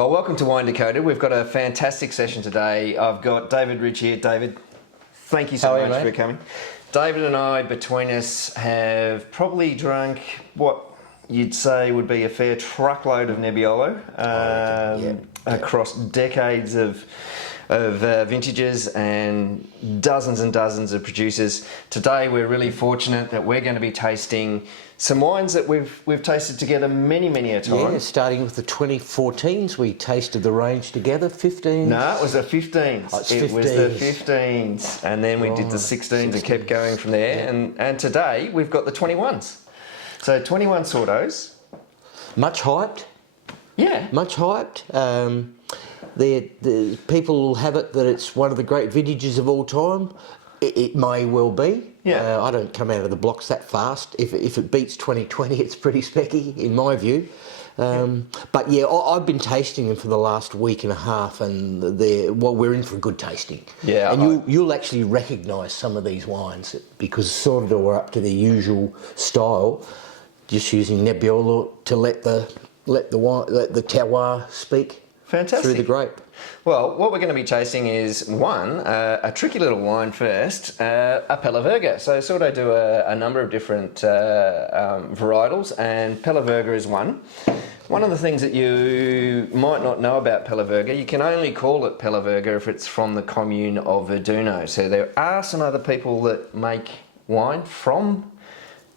Well, welcome to Wine Decoded. We've got a fantastic session today. I've got David Rich here. David, thank you so much for coming. David and I, between us, have probably drunk what you'd say would be a fair truckload of Nebbiolo across decades of vintages and dozens of producers. Today we're really fortunate that we're going to be tasting some wines that we've tasted together many a time. Yeah, starting with the 2014s, we tasted the range together. 15s. No, it was the 15s. Oh, it's it 15s. was the 15s, and then we did the 16s and kept going from there. Yeah. And today we've got the 21s. So 21 Sordos. Much hyped. Yeah. Much hyped. The people will have it that it's one of the great vintages of all time. It may well be. Yeah. I don't come out of the blocks that fast. If it beats 2020, it's pretty specky in my view. But yeah, I've been tasting them for the last week and a half, and we're in for good tasting. Yeah. And you'll actually recognise some of these wines because Sordo are up to their usual style, just using Nebbiolo to let the terroir speak. Fantastic. Through the grape. Well, what we're going to be tasting is a tricky little wine first, a Pella Verga. So Sordo do a number of different varietals, and Pella Verga is one. One of the things that you might not know about Pella Verga, you can only call it Pella Verga if it's from the Commune of Verduno. So there are some other people that make wine from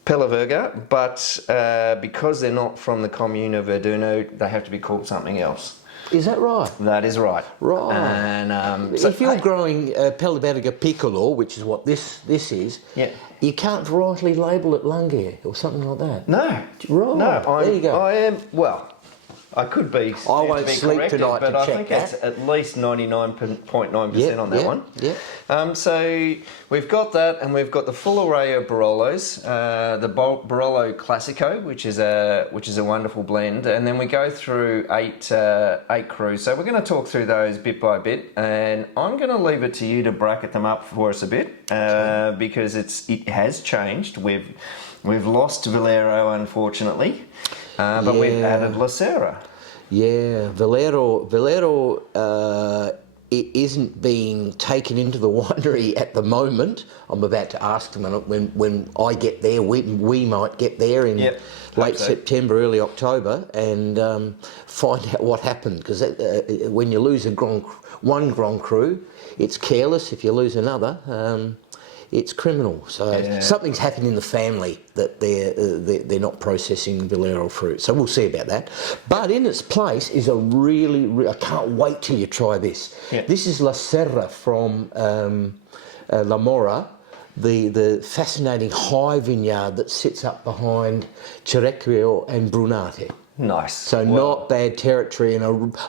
Pella Verga, but because they're not from the Commune of Verduno, they have to be called something else. Is that right? That is right. Right. And if you're growing Pella Verga Piccolo, which is what this is, you can't varietally label it Langhe or something like that. No. Right. No. There you go. I am. Well, I could be. I won't sleep corrected, tonight but to I check think that. it's at least 99.9% on that one. Yeah. So we've got that, and we've got the full array of Barolos, the Barolo Classico, which is a wonderful blend, and then we go through eight crus. So we're going to talk through those bit by bit, and I'm going to leave it to you to bracket them up for us a bit because it has changed. We've lost Valero, unfortunately. But we've added La Serra. Yeah, Valero it isn't being taken into the winery at the moment. I'm about to ask them when I get there. We might get there in late September, early October, and find out what happened. Because when you lose one Grand Cru, it's careless. If you lose another, it's criminal. So something's happened in the family that they're not processing Valero fruit. So we'll see about that. But in its place is a really I can't wait till you try this. Yeah. This is La Serra from La Morra, the fascinating high vineyard that sits up behind Cerrecchio and Brunate. Nice. So not bad territory,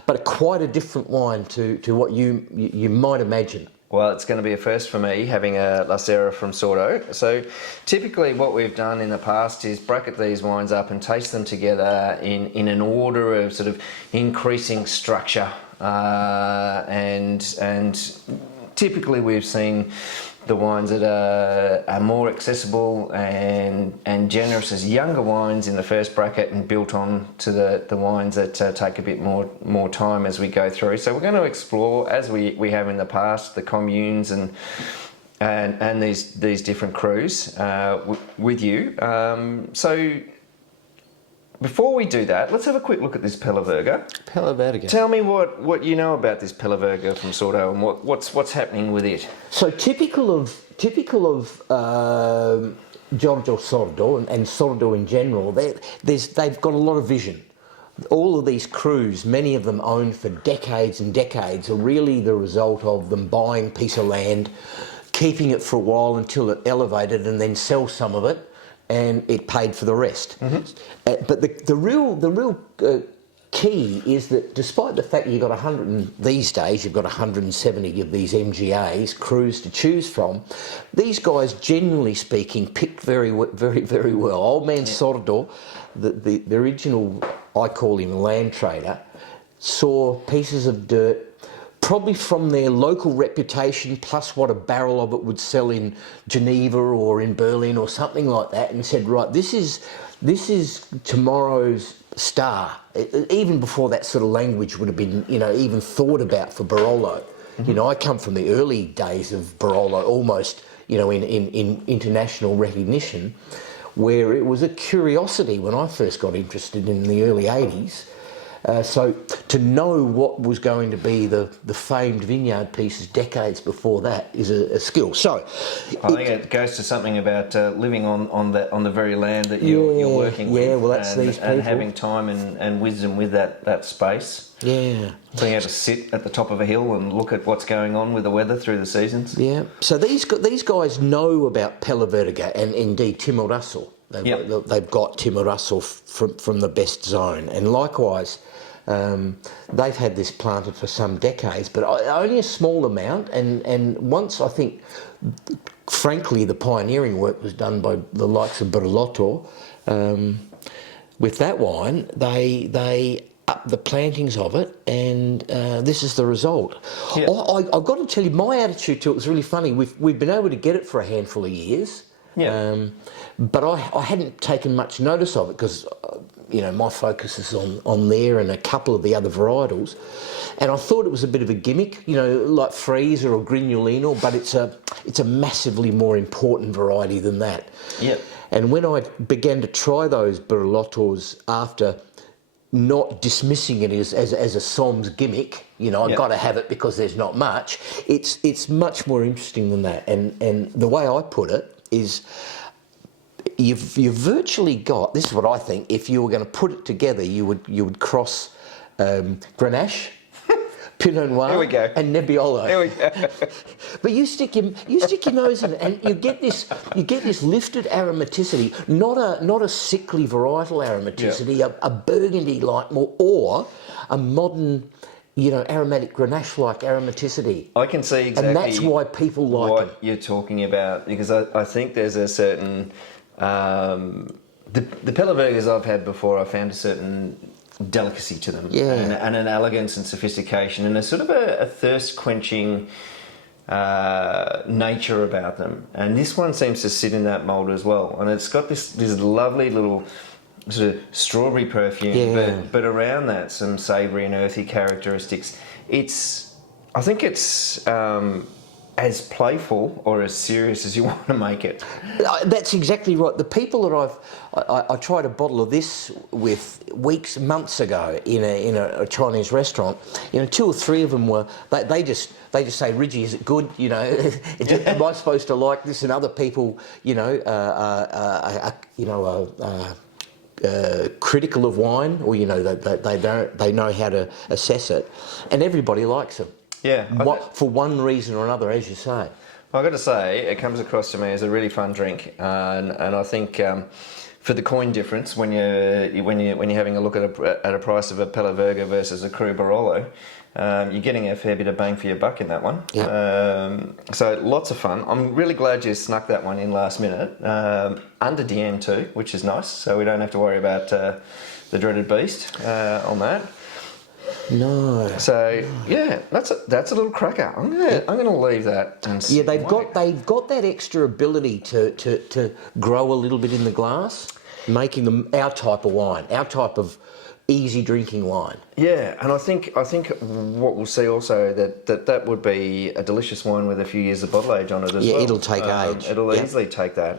but quite a different wine to what you might imagine. Well, it's going to be a first for me having a La Serra from Sordo. So typically what we've done in the past is bracket these wines up and taste them together in an order of sort of increasing structure. And typically we've seen the wines that are more accessible and generous as younger wines in the first bracket and built on to the wines that take a bit more time as we go through. So we're going to explore, as we have in the past, the communes and these different crus with you. So before we do that, let's have a quick look at this Pella Verga. Pella Verga. Tell me what you know about this Pella Verga from Sordo and what's happening with it. So typical of Giorgio Sordo and Sordo in general, they've got a lot of vision. All of these crus, many of them owned for decades and decades, are really the result of them buying a piece of land, keeping it for a while until it elevated, and then sell some of it, and it paid for the rest. Mm-hmm. But the real key is that despite the fact you've got these days you've got 170 of these MGAs, crus to choose from, these guys, generally speaking, picked very well. Old man Sordo, the original, I call him land trader, saw pieces of dirt, probably from their local reputation plus what a barrel of it would sell in Geneva or in Berlin or something like that, and said, right, this is tomorrow's star. Even before that sort of language would have been, even thought about for Barolo. I come from the early days of Barolo, almost, in international recognition, where it was a curiosity when I first got interested in the early 80s. So to know what was going to be the famed vineyard pieces decades before that is a skill. So I think it goes to something about living on the very land that you're working with. Yeah, well, that's these people. And having time and wisdom with that space. Yeah. Being able to sit at the top of a hill and look at what's going on with the weather through the seasons. Yeah. So these guys know about Pella Vertiga and indeed Timor Russell. They've got Timor Russell from the best zone, and likewise. They've had this planted for some decades, but only a small amount. And once, I think, frankly, the pioneering work was done by the likes of Barolo. With that wine, they upped the plantings of it, and this is the result. Yeah. I've got to tell you, my attitude to it was really funny. We've been able to get it for a handful of years. Yeah. But I hadn't taken much notice of it because, my focus is on there and a couple of the other varietals. And I thought it was a bit of a gimmick, like Freezer or Grignolino, but it's a massively more important variety than that. Yeah. And when I began to try those Barolotos after not dismissing it as a Soms gimmick, I've got to have it because there's not much, it's much more interesting than that. And the way I put it is, you've virtually got, this is what I think, if you were going to put it together, you would cross Grenache, Pinot Noir, and Nebbiolo. There we go. But you stick your nose in it, and you get this lifted aromaticity, not a sickly varietal aromaticity, a burgundy like more, or a modern, aromatic Grenache-like aromaticity. I can see exactly, and that's why people like what you're talking about, because I think there's a certain the Pella Vergas I've had before, I found a certain delicacy to them, and an elegance and sophistication, and a sort of a thirst-quenching nature about them. And this one seems to sit in that mould as well, and it's got this lovely little sort of strawberry perfume, but around that some savoury and earthy characteristics. I think it's as playful or as serious as you want to make it. That's exactly right. The people that I tried a bottle of this with months ago in a Chinese restaurant. 2 or 3 of them were they just say, "Ridgie, is it good? Am I supposed to like this?" And other people, critical of wine, or they know how to assess it, and everybody likes them. Yeah. For one reason or another, as you say. Well, I've got to say, it comes across to me as a really fun drink, and I think for the coin difference when you're having a look at a price of a Pella Verga versus a Cru Barolo, you're getting a fair bit of bang for your buck in that one. Yeah. So lots of fun. I'm really glad you snuck that one in last minute, under DM too, which is nice. So we don't have to worry about the dreaded beast on that. No. So yeah, that's a little cracker. I'm gonna leave that. And they've got that extra ability to grow a little bit in the glass, making them our type of wine, our type of easy drinking wine. Yeah, and I think what we'll see also that would be a delicious wine with a few years of bottle age on it as well. Yeah, it'll take age. It'll easily take that.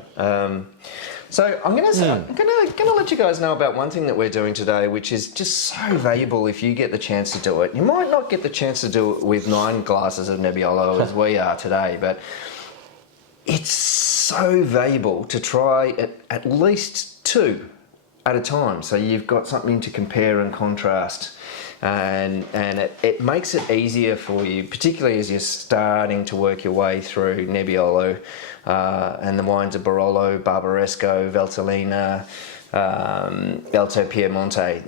So I'm going to let you guys know about one thing that we're doing today, which is just so valuable if you get the chance to do it. You might not get the chance to do it with 9 glasses of Nebbiolo as we are today, but it's so valuable to try at least 2 at a time, so you've got something to compare and contrast. And it makes it easier for you, particularly as you're starting to work your way through Nebbiolo and the wines of Barolo, Barbaresco, Valtellina, Alto Piemonte.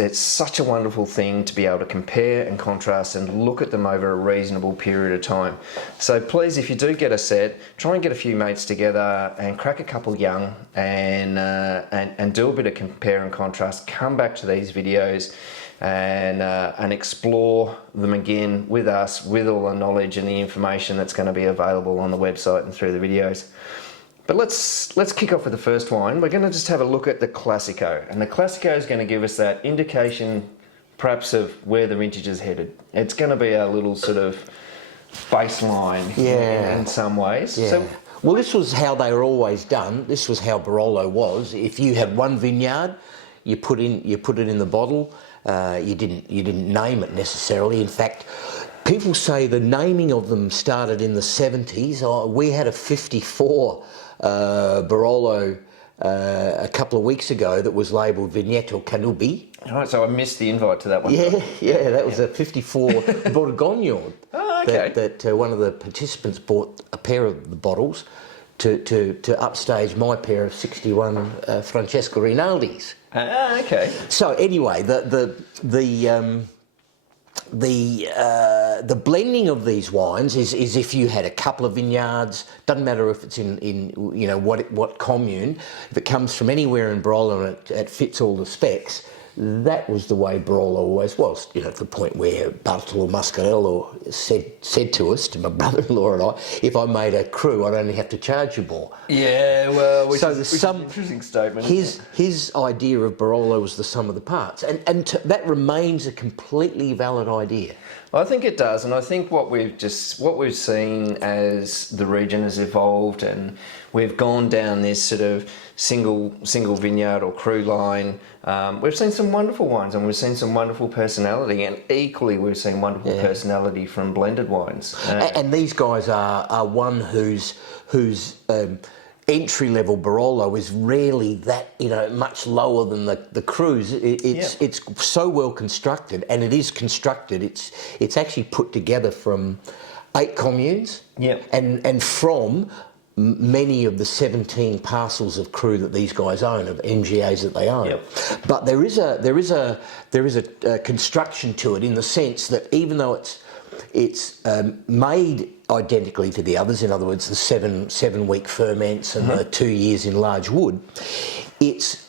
It's such a wonderful thing to be able to compare and contrast and look at them over a reasonable period of time. So please, if you do get a set, try and get a few mates together and crack a couple young and do a bit of compare and contrast. Come back to these videos and explore them again with us, with all the knowledge and the information that's going to be available on the website and through the videos. But let's kick off with the first wine. We're going to just have a look at the Classico, and the Classico is going to give us that indication, perhaps, of where the vintage is headed. It's going to be a little sort of baseline, in some ways. Yeah. So, well, this was how they were always done. This was how Barolo was. If you had one vineyard, you put it in the bottle. You didn't name it necessarily. In fact, people say the naming of them started in the 70s. We had a 54 Barolo a couple of weeks ago that was labelled Vigneto Canubi. Right, so I missed the invite to that one. Yeah, that was a 54 Bourgogne. Oh, okay. That one of the participants bought a pair of the bottles to upstage my pair of 61 Francesco Rinaldi's. Ah, okay. So anyway, the blending of these wines is if you had a couple of vineyards, doesn't matter if it's in what commune, if it comes from anywhere in Barolo and it fits all the specs. That was the way Barolo always was, to the point where Bartolo Mascarello said to us, to my brother-in-law and I, if I made a cru, I'd only have to charge you more. Yeah, well, which is an interesting statement. His idea of Barolo was the sum of the parts, and that remains a completely valid idea. I think it does, and I think what we've seen as the region has evolved, and we've gone down this sort of single vineyard or cru line. We've seen some wonderful wines, and we've seen some wonderful personality, and equally we've seen wonderful personality from blended wines. And these guys are one whose entry-level Barolo is rarely that, much lower than the crus. It's so well constructed, and it is constructed. It's actually put together from 8 communes, and from many of the 17 parcels of cru that these guys own, of MGAs that they own. But there is a construction to it, in the sense that even though it's made identically to the others, in other words, the seven week ferments and the 2 years in large wood, it's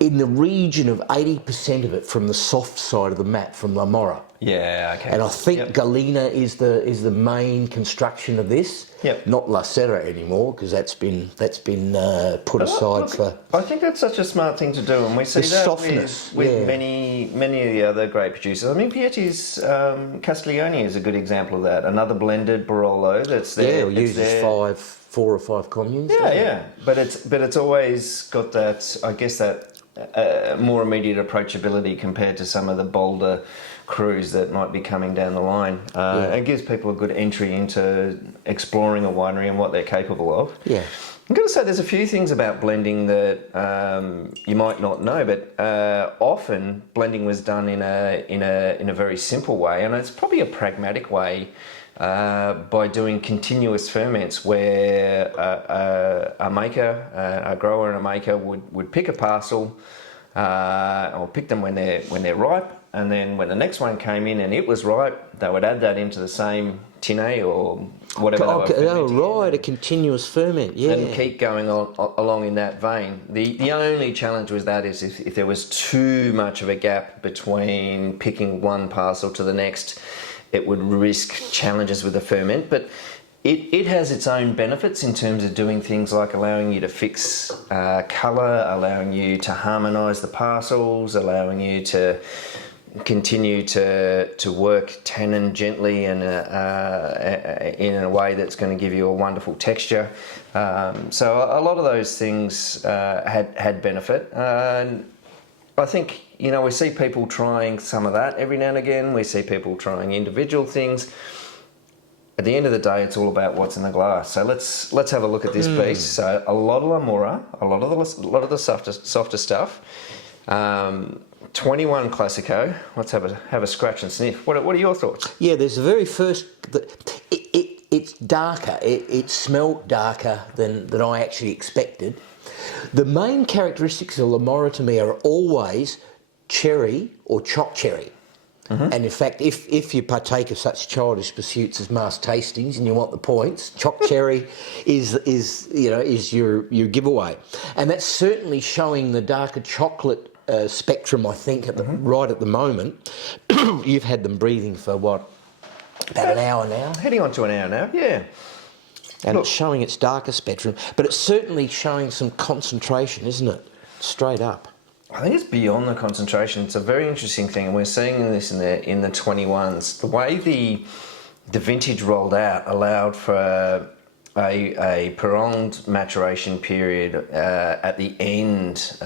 in the region of 80% of it from the soft side of the map, from La Morra. Yeah, okay. And I think Galena is the main construction of this. Not La Serra anymore, because that's been put aside for. I think that's such a smart thing to do, and we see that softness with many of the other great producers. I mean, Pietti's Castiglione is a good example of that. Another blended Barolo that's there. Yeah, it uses 4 or 5 communes. But it's always got that, I guess, that more immediate approachability compared to some of the bolder crus that might be coming down the line. It gives people a good entry into exploring a winery and what they're capable of. Yeah. I'm going to say there's a few things about blending that you might not know, but often blending was done in a very simple way, and it's probably a pragmatic way. By doing continuous ferments, where a grower and a maker would pick a parcel, or pick them when they're ripe, and then when the next one came in and it was ripe, they would add that into the same tinné or whatever they were fermenting. Oh, right, a continuous ferment, and keep going along in that vein. The only challenge with that is if there was too much of a gap between picking one parcel to the next, it would risk challenges with the ferment. But it has its own benefits in terms of doing things like allowing you to fix colour, allowing you to harmonise the parcels, allowing you to continue to work tannin gently and in a way that's going to give you a wonderful texture. So a lot of those things had benefit. And I think, we see people trying some of that every now and again. We see people trying individual things. At the end of the day, it's all about what's in the glass. So let's have a look at this piece. So a lot of La Morra, a lot of the softer stuff. 21 Classico. Let's have a scratch and sniff. What are your thoughts? Yeah, there's the very first. It's darker. It smelled darker than I actually expected. The main characteristics of La Morra to me are always cherry or choc cherry. And in fact, if you partake of such childish pursuits as mass tastings and you want the points, choc cherry is your giveaway, and that's certainly showing the darker chocolate spectrum. I think right at the moment, you've had them breathing for what, about an hour now, Heading on to an hour now, yeah. and it's showing its darker spectrum, but it's certainly showing some concentration, isn't it? Straight up. I think it's beyond the concentration. It's a very interesting thing, and we're seeing this in the 21s. The way the vintage rolled out allowed for a prolonged maturation period at the end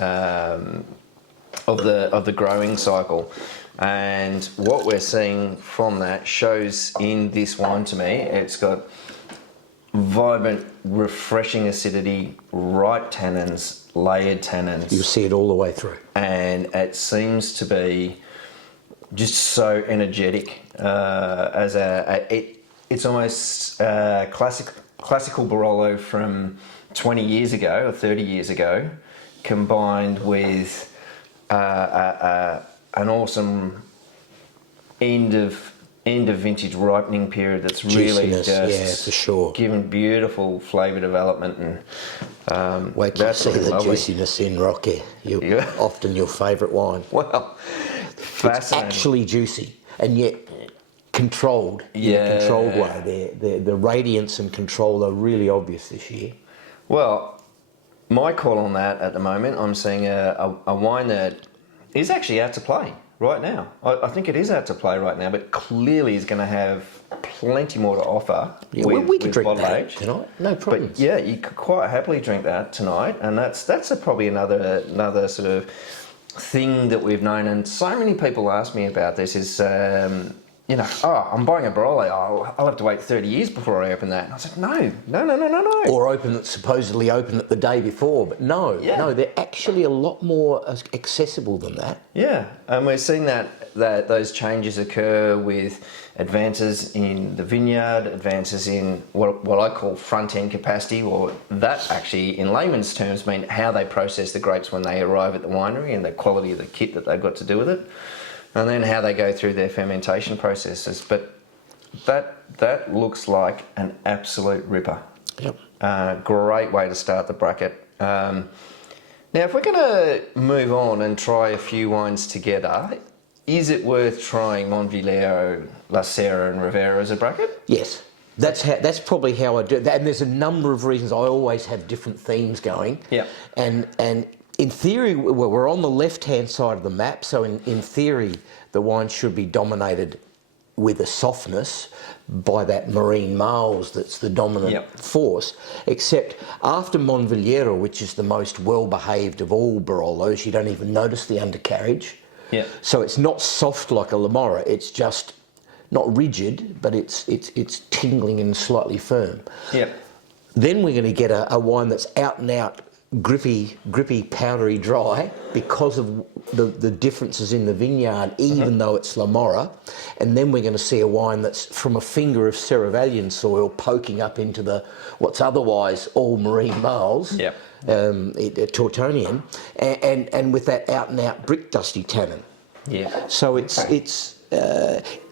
of the growing cycle, and what we're seeing from that shows in this wine to me. It's got vibrant, refreshing acidity, ripe tannins, layered tannins. You'll see it all the way through. And it seems to be just so energetic. It's almost classical Barolo from 20 years ago or 30 years ago, combined with an awesome end of vintage ripening period that's really just for sure, given beautiful flavour development, and wait till you see the juiciness in Rocche. Often your favourite wine. Well, it's actually juicy and yet controlled in a controlled way. The radiance and control are really obvious this year. Well, my call on that at the moment, I'm seeing a wine that is actually out to play right now. I think it is out to play right now, but clearly is going to have plenty more to offer. Yeah, we could drink that tonight, no problem. But yeah, you could quite happily drink that tonight, and that's probably another sort of thing that we've known. And so many people ask me about this is, I'm buying a Barolo. I'll have to wait 30 years before I open that. And I said, no. Or supposedly open it the day before, but no, they're actually a lot more accessible than that. Yeah, and we're seeing that those changes occur with advances in the vineyard, advances in what I call front-end capacity, or that actually, in layman's terms, mean how they process the grapes when they arrive at the winery and the quality of the kit that they've got to do with it. And then how they go through their fermentation processes. But that looks like an absolute ripper. Yep. Great way to start the bracket. Now, if we're going to move on and try a few wines together, is it worth trying Monvigliero, La Serra and Ravera as a bracket? Yes. That's probably how I do it. And there's a number of reasons. I always have different themes going. Yeah. And in theory, we're on the left-hand side of the map, so in theory, the wine should be dominated with a softness by that marine males that's the dominant force, except after Monvigliero, which is the most well-behaved of all Barolos, you don't even notice the undercarriage. Yeah. So it's not soft like a La Morra, it's just not rigid, but it's tingling and slightly firm. Yeah. Then we're going to get a wine that's out and out grippy, powdery dry because of the differences in the vineyard, even though it's La Morra. And then we're going to see a wine that's from a finger of Serralunga soil poking up into what's otherwise all marine males, Tortonian, and with that out and out brick dusty tannin. Yeah. So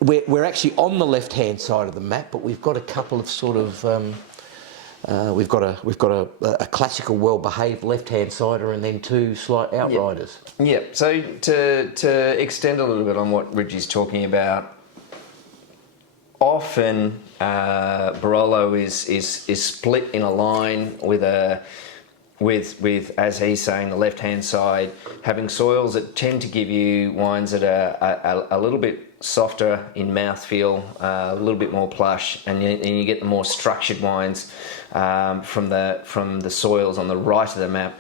we're actually on the left hand side of the map, but we've got a couple of sort of we've got a classical, well-behaved left-hand sider, and then two slight outriders. Yeah. So to extend a little bit on what Reggie's talking about, often Barolo is split in a line with as he's saying, the left-hand side having soils that tend to give you wines that are a little bit softer in mouthfeel, a little bit more plush, and you get the more structured wines from the soils on the right of the map.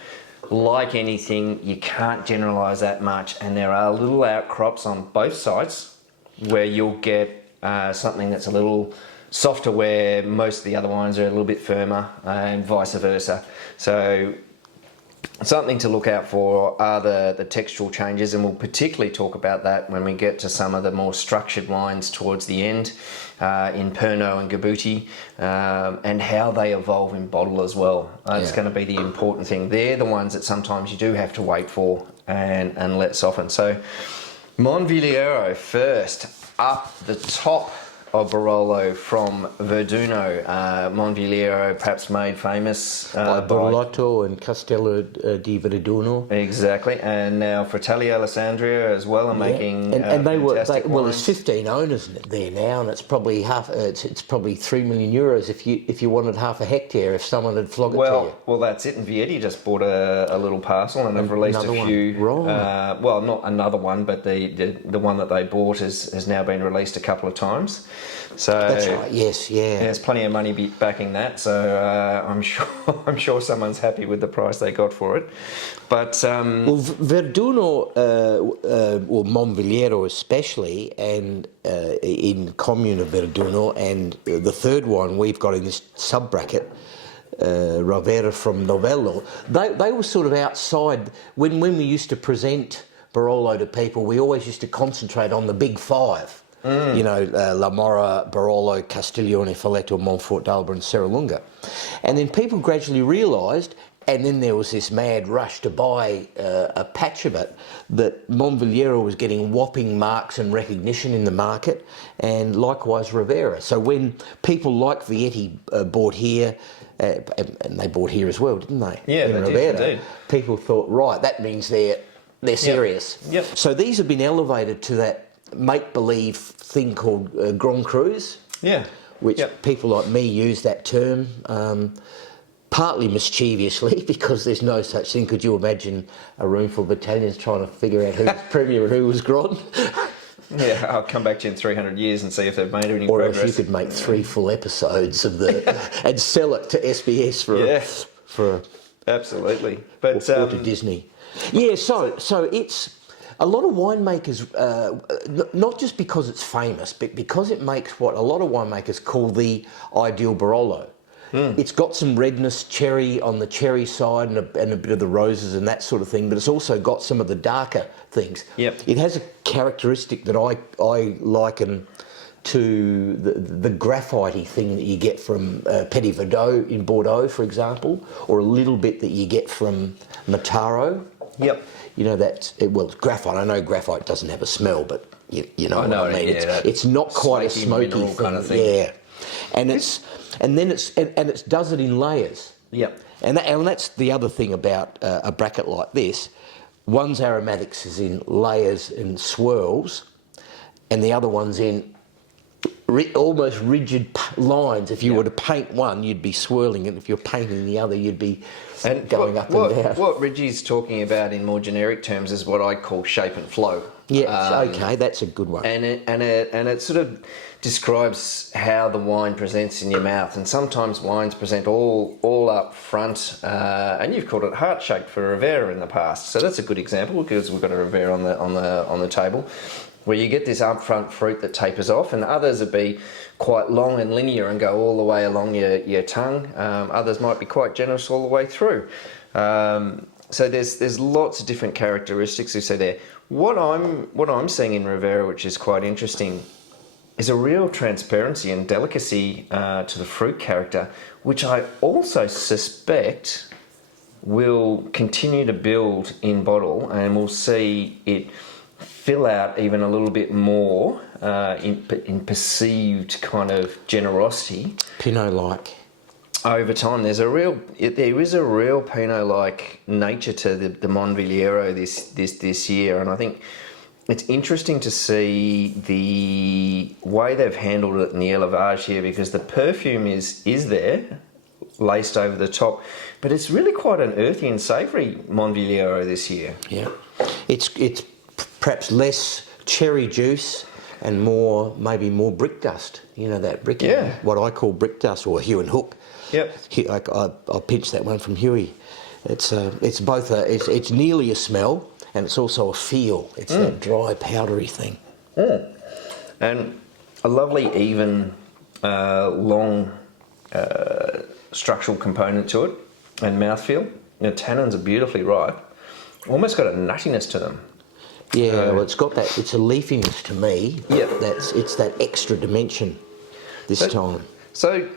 Like anything, you can't generalise that much, and there are little outcrops on both sides where you'll get something that's a little softer where most of the other wines are a little bit firmer, and vice versa. So something to look out for are the textural changes, and we'll particularly talk about that when we get to some of the more structured wines towards the end in Perno and Gabutti, and how they evolve in bottle as well. It's going to be the important thing. They're the ones that sometimes you do have to wait for and let soften. So Monvigliero first, up the top of Barolo from Verduno. Monvigliero, perhaps made famous by Barolo and Castello di Verduno. Exactly, and now Fratelli Alessandria as well are making and they were fantastic well. wines. There's 15 owners there now, and it's probably it's probably €3 million if you wanted half a hectare if someone had flogged it to you. Well, that's it. And Vietti just bought a little parcel and have released a few. Right. Well, not another one, but the one that they bought has now been released a couple of times. So that's right. Yes, yeah. There's plenty of money backing that, so I'm sure someone's happy with the price they got for it. But well, Verduno or Monvigliero especially, and in Commune of Verduno, and the third one we've got in this sub bracket, Ravera from Novello, they were sort of outside. When we used to present Barolo to people, we always used to concentrate on the big five. You know, La Morra, Barolo, Castiglione, Falletto, Monforte, and Serralunga. And then people gradually realised, and then there was this mad rush to buy a patch of it, that Monvigliero was getting whopping marks and recognition in the market, and likewise Ravera. So when people like Vietti bought here, and they bought here as well, didn't they? Yeah, in they Ravera, did indeed. people thought, right, that means they're serious. Yep. So these have been elevated to that make-believe thing called Grand Crus, which people like me use that term, partly mischievously, because there's no such thing. Could you imagine a room full of Italians trying to figure out who was Premier and who was Grand? Yeah, I'll come back to you in 300 years and see if they've made any or progress. Or if you could make 3 full episodes of and sell it to SBS for absolutely, but or to Disney. Yeah, so it's. A lot of winemakers, not just because it's famous, but because it makes what a lot of winemakers call the ideal Barolo. It's got some redness, cherry on the cherry side, and a bit of the roses and that sort of thing, but it's also got some of the darker things. Yep. It has a characteristic that I liken to the graphite-y thing that you get from Petit Verdot in Bordeaux, for example, or a little bit that you get from Mataro. Yep. You know, it's graphite. I know graphite doesn't have a smell, but you know what I mean. Yeah, it's not quite a smoky thing. Kind of thing. Yeah, and it does it in layers. Yep. And that's the other thing about a bracket like this. One's aromatics is in layers and swirls, and the other one's in almost rigid lines. If you were to paint one, you'd be swirling it. If you're painting the other, you'd be going up and down. What Reggie's talking about in more generic terms is what I call shape and flow. Yeah, okay, that's a good one. And it sort of describes how the wine presents in your mouth. And sometimes wines present all up front, and you've called it heart shaped for Ravera in the past. So that's a good example because we've got a Ravera on the table, where you get this upfront fruit that tapers off, and others would be quite long and linear and go all the way along your tongue. Others might be quite generous all the way through. So there's lots of different characteristics you see there. What I'm seeing in Ravera, which is quite interesting, is a real transparency and delicacy to the fruit character, which I also suspect will continue to build in bottle, and we'll see it fill out even a little bit more in perceived kind of generosity. Pinot-like. Over time, there is a real Pinot-like nature to the Monvigliero this year, and I think it's interesting to see the way they've handled it in the élevage here, because the perfume is there, laced over the top, but it's really quite an earthy and savoury Monvigliero this year. Yeah, it's perhaps less cherry juice and maybe more brick dust. You know, that brick, what I call brick dust, or Hugh and Hook. Yep. I pinched that one from Huey. It's both it's nearly a smell, and it's also a feel. It's that dry, powdery thing. And a lovely, even, long structural component to it, and mouthfeel. tannins are beautifully ripe. Almost got a nuttiness to them. Yeah, well, it's got that. It's a leafiness to me. Yeah. It's that extra dimension this time. So,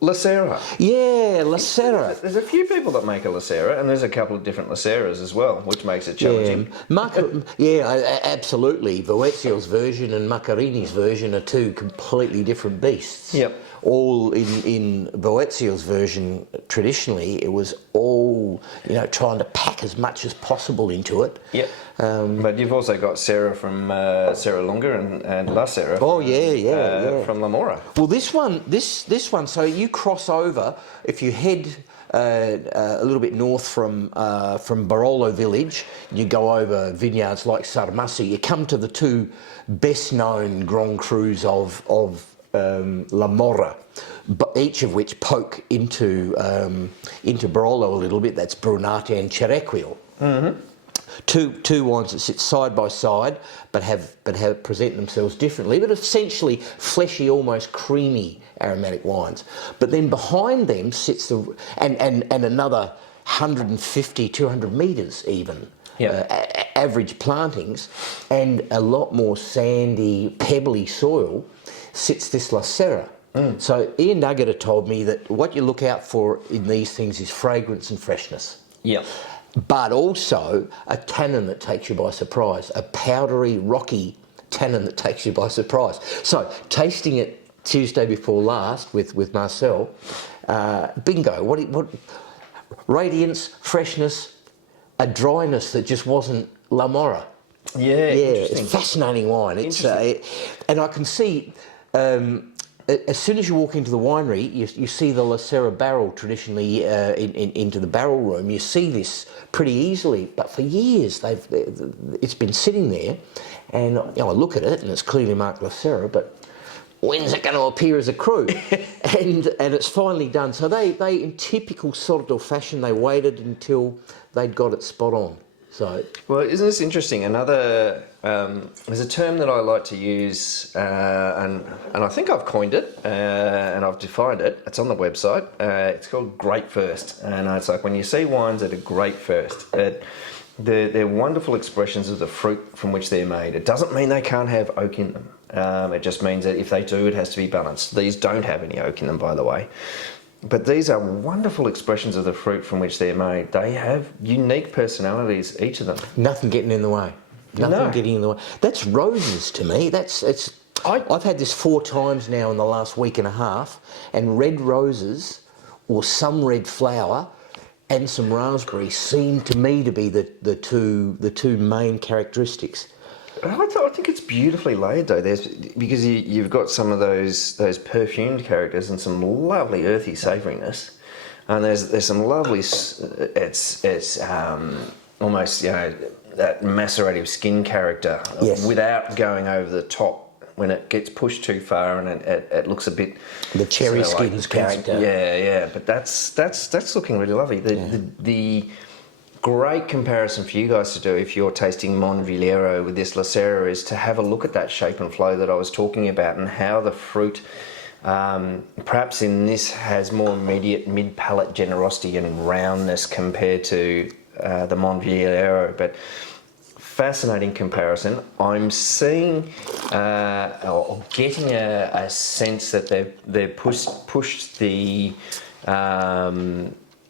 La Serra. Yeah, La Serra. There's a few people that make a La Serra, and there's a couple of different La Serras as well, which makes it challenging. Absolutely. Boezio's version and Maccarini's version are two completely different beasts. Yep. All in Boezio's version, traditionally, it was all, trying to pack as much as possible into it. Yep. But you've also got Serra from Serralunga and La Serra. Oh, yeah. From La Morra. Well, this one, so you cross over, if you head a little bit north from Barolo village, you go over vineyards like Sarmassi, you come to the two best-known Grand Crus of La Morra, but each of which poke into Barolo a little bit. That's Brunate and Cerequio. Mm-hmm. Two wines that sit side by side, but have present themselves differently, but essentially fleshy, almost creamy aromatic wines. But then behind them sits and another 150, 200 metres even. Average plantings, and a lot more sandy, pebbly soil sits this La Serra. So Ian Nugget told me that what you look out for in these things is fragrance and freshness. Yep. But also a tannin that takes you by surprise, a powdery, rocky tannin that takes you by surprise. So tasting it Tuesday before last with Marcel, bingo. What radiance, freshness, a dryness that just wasn't La Morra. Yeah, it's a fascinating wine. It's and I can see. As soon as you walk into the winery, you see the La Serra barrel traditionally into the barrel room. You see this pretty easily, but for years it's been sitting there, and I look at it and it's clearly marked La Serra, but when's it going to appear as a cru? and it's finally done. So they in typical Sordo fashion, they waited until they'd got it spot on. So, well, isn't this interesting? Another there's a term that I like to use, and I think I've coined it and I've defined it. It's on the website. It's called grape first, and it's like when you see wines that are grape first, they're wonderful expressions of the fruit from which they're made. It doesn't mean they can't have oak in them. It just means that if they do, it has to be balanced. These don't have any oak in them, by the way. But these are wonderful expressions of the fruit from which they're made. They have unique personalities, each of them. Nothing getting in the way. Nothing getting in the way. That's roses to me. I've had this 4 times now in the last week and a half, and red roses or some red flower and some raspberry seem to me to be the two main characteristics. I think it's beautifully laid though. Because you've got some of those perfumed characters and some lovely earthy savouriness, and there's some lovely. It's almost that macerative skin character without going over the top when it gets pushed too far and it looks a bit the cherry skins character. Yeah. But that's looking really lovely. The great comparison for you guys to do if you're tasting Monvigliero with this La Serra is to have a look at that shape and flow that I was talking about, and how the fruit perhaps in this has more immediate mid-palate generosity and roundness compared to the Monvigliero. But fascinating comparison. I'm seeing or getting a sense that they've pushed the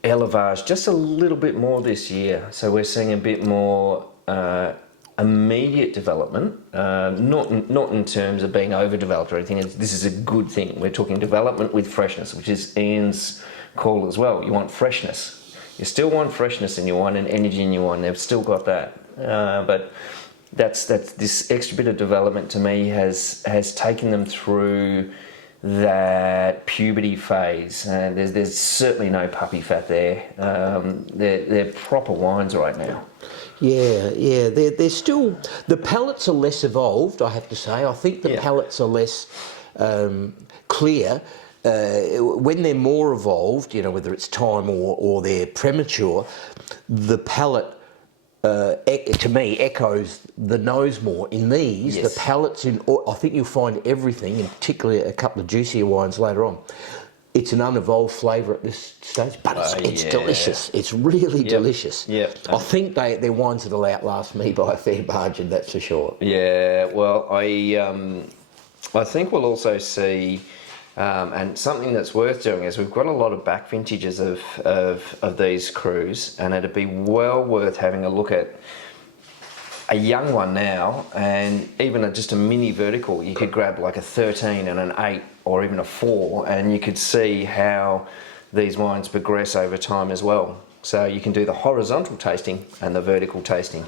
élevage just a little bit more this year, so we're seeing a bit more immediate development, not in terms of being overdeveloped or anything. This is a good thing. We're talking development with freshness, which is Ian's call as well. You want freshness. You still want freshness in your wine and energy in your wine. They've still got that, but that's this extra bit of development to me has taken them through that puberty phase, and there's certainly no puppy fat there. They're proper wines right now. Yeah. They're still, the palates are less evolved, I have to say. I think the palates are less clear. When they're more evolved, whether it's time or they're premature, the palate to me echoes the nose more. In these, the palates I think you'll find everything, and particularly a couple of juicier wines later on. It's an unevolved flavour at this stage, but it's delicious. It's really delicious. Yeah. I think their wines that'll outlast me by a fair margin, that's for sure. Yeah, well, I think we'll also see, and something that's worth doing is we've got a lot of back vintages of these Crus, and it'd be well worth having a look at a young one now, and even just a mini vertical. You could grab like a 13 and an 8 or even a 4, and you could see how these wines progress over time as well. So you can do the horizontal tasting and the vertical tasting.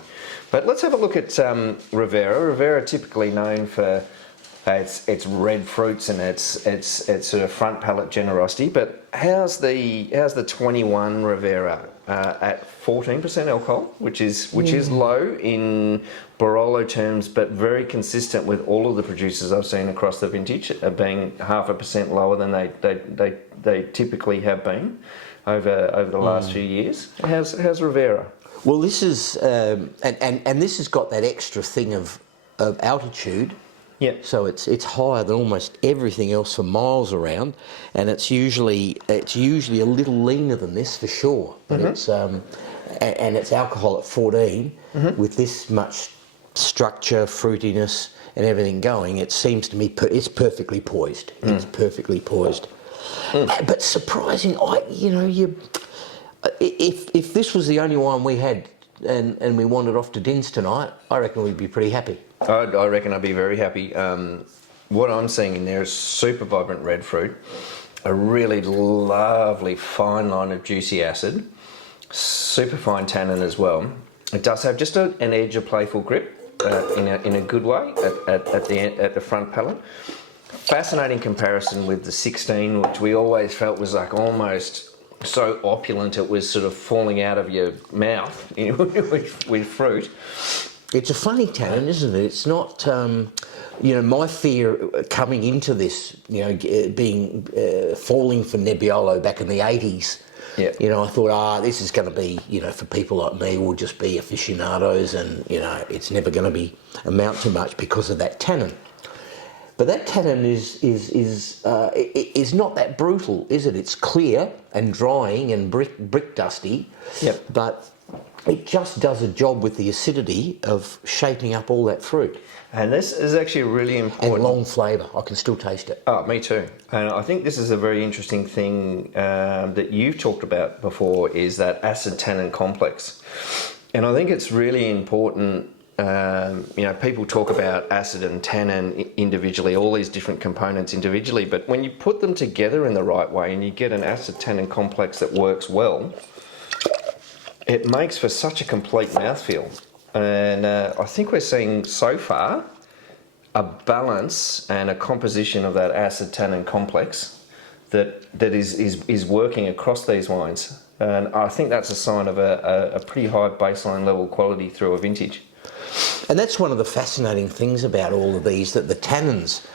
But let's have a look at Ravera. Ravera typically known for its red fruits and its sort of front palate generosity. But how's the 21 Ravera at 14% alcohol, which is low in Barolo terms, but very consistent with all of the producers I've seen across the vintage, being 0.5% lower than they typically have been over the last few years. How's Ravera? Well, this is and this has got that extra thing of altitude. Yeah. So it's higher than almost everything else for miles around, and it's usually a little leaner than this for sure. But it's and it's alcohol at 14 with this much structure, fruitiness, and everything going. It seems to me it's perfectly poised. It's perfectly poised. But surprising, if this was the only one we had and we wandered off to Dins tonight, I reckon we'd be pretty happy. I reckon I'd be very happy. What I'm seeing in there is super vibrant red fruit, a really lovely fine line of juicy acid, super fine tannin as well. It does have just an edge of playful grip in a good way at the front palate. Fascinating comparison with the 16, which we always felt was like almost so opulent it was sort of falling out of your mouth with fruit. It's a funny tannin, isn't it? It's not, my fear coming into this, being falling for Nebbiolo back in the 80s. Yeah. I thought, this is going to be, for people like me, we'll just be aficionados, and it's never going to amount to much because of that tannin. But that tannin is not that brutal, is it? It's clear and drying and brick dusty. Yep. But it just does a job with the acidity of shaping up all that fruit. And this is actually really important. And long flavour. I can still taste it. Oh, me too. And I think this is a very interesting thing that you've talked about before, is that acid-tannin complex. And I think it's really important. People talk about acid and tannin individually, all these different components individually, but when you put them together in the right way and you get an acid-tannin complex that works well, it makes for such a complete mouthfeel. And I think we're seeing so far a balance and a composition of that acid-tannin complex that is working across these wines. And I think that's a sign of a pretty high baseline level quality through a vintage. And that's one of the fascinating things about all of these, that the tannins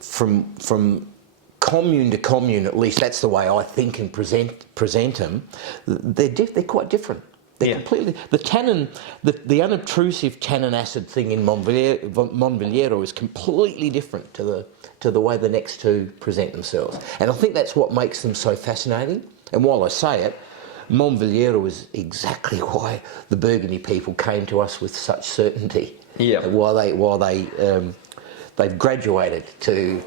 from commune to commune, at least that's the way I think and present them, they're quite different. They're completely, the tannin, the unobtrusive tannin acid thing in Monvigliero is completely different to the way the next two present themselves. And I think that's what makes them so fascinating. And while I say it, Monvigliero is exactly why the Burgundy people came to us with such certainty. Yeah. While they've graduated to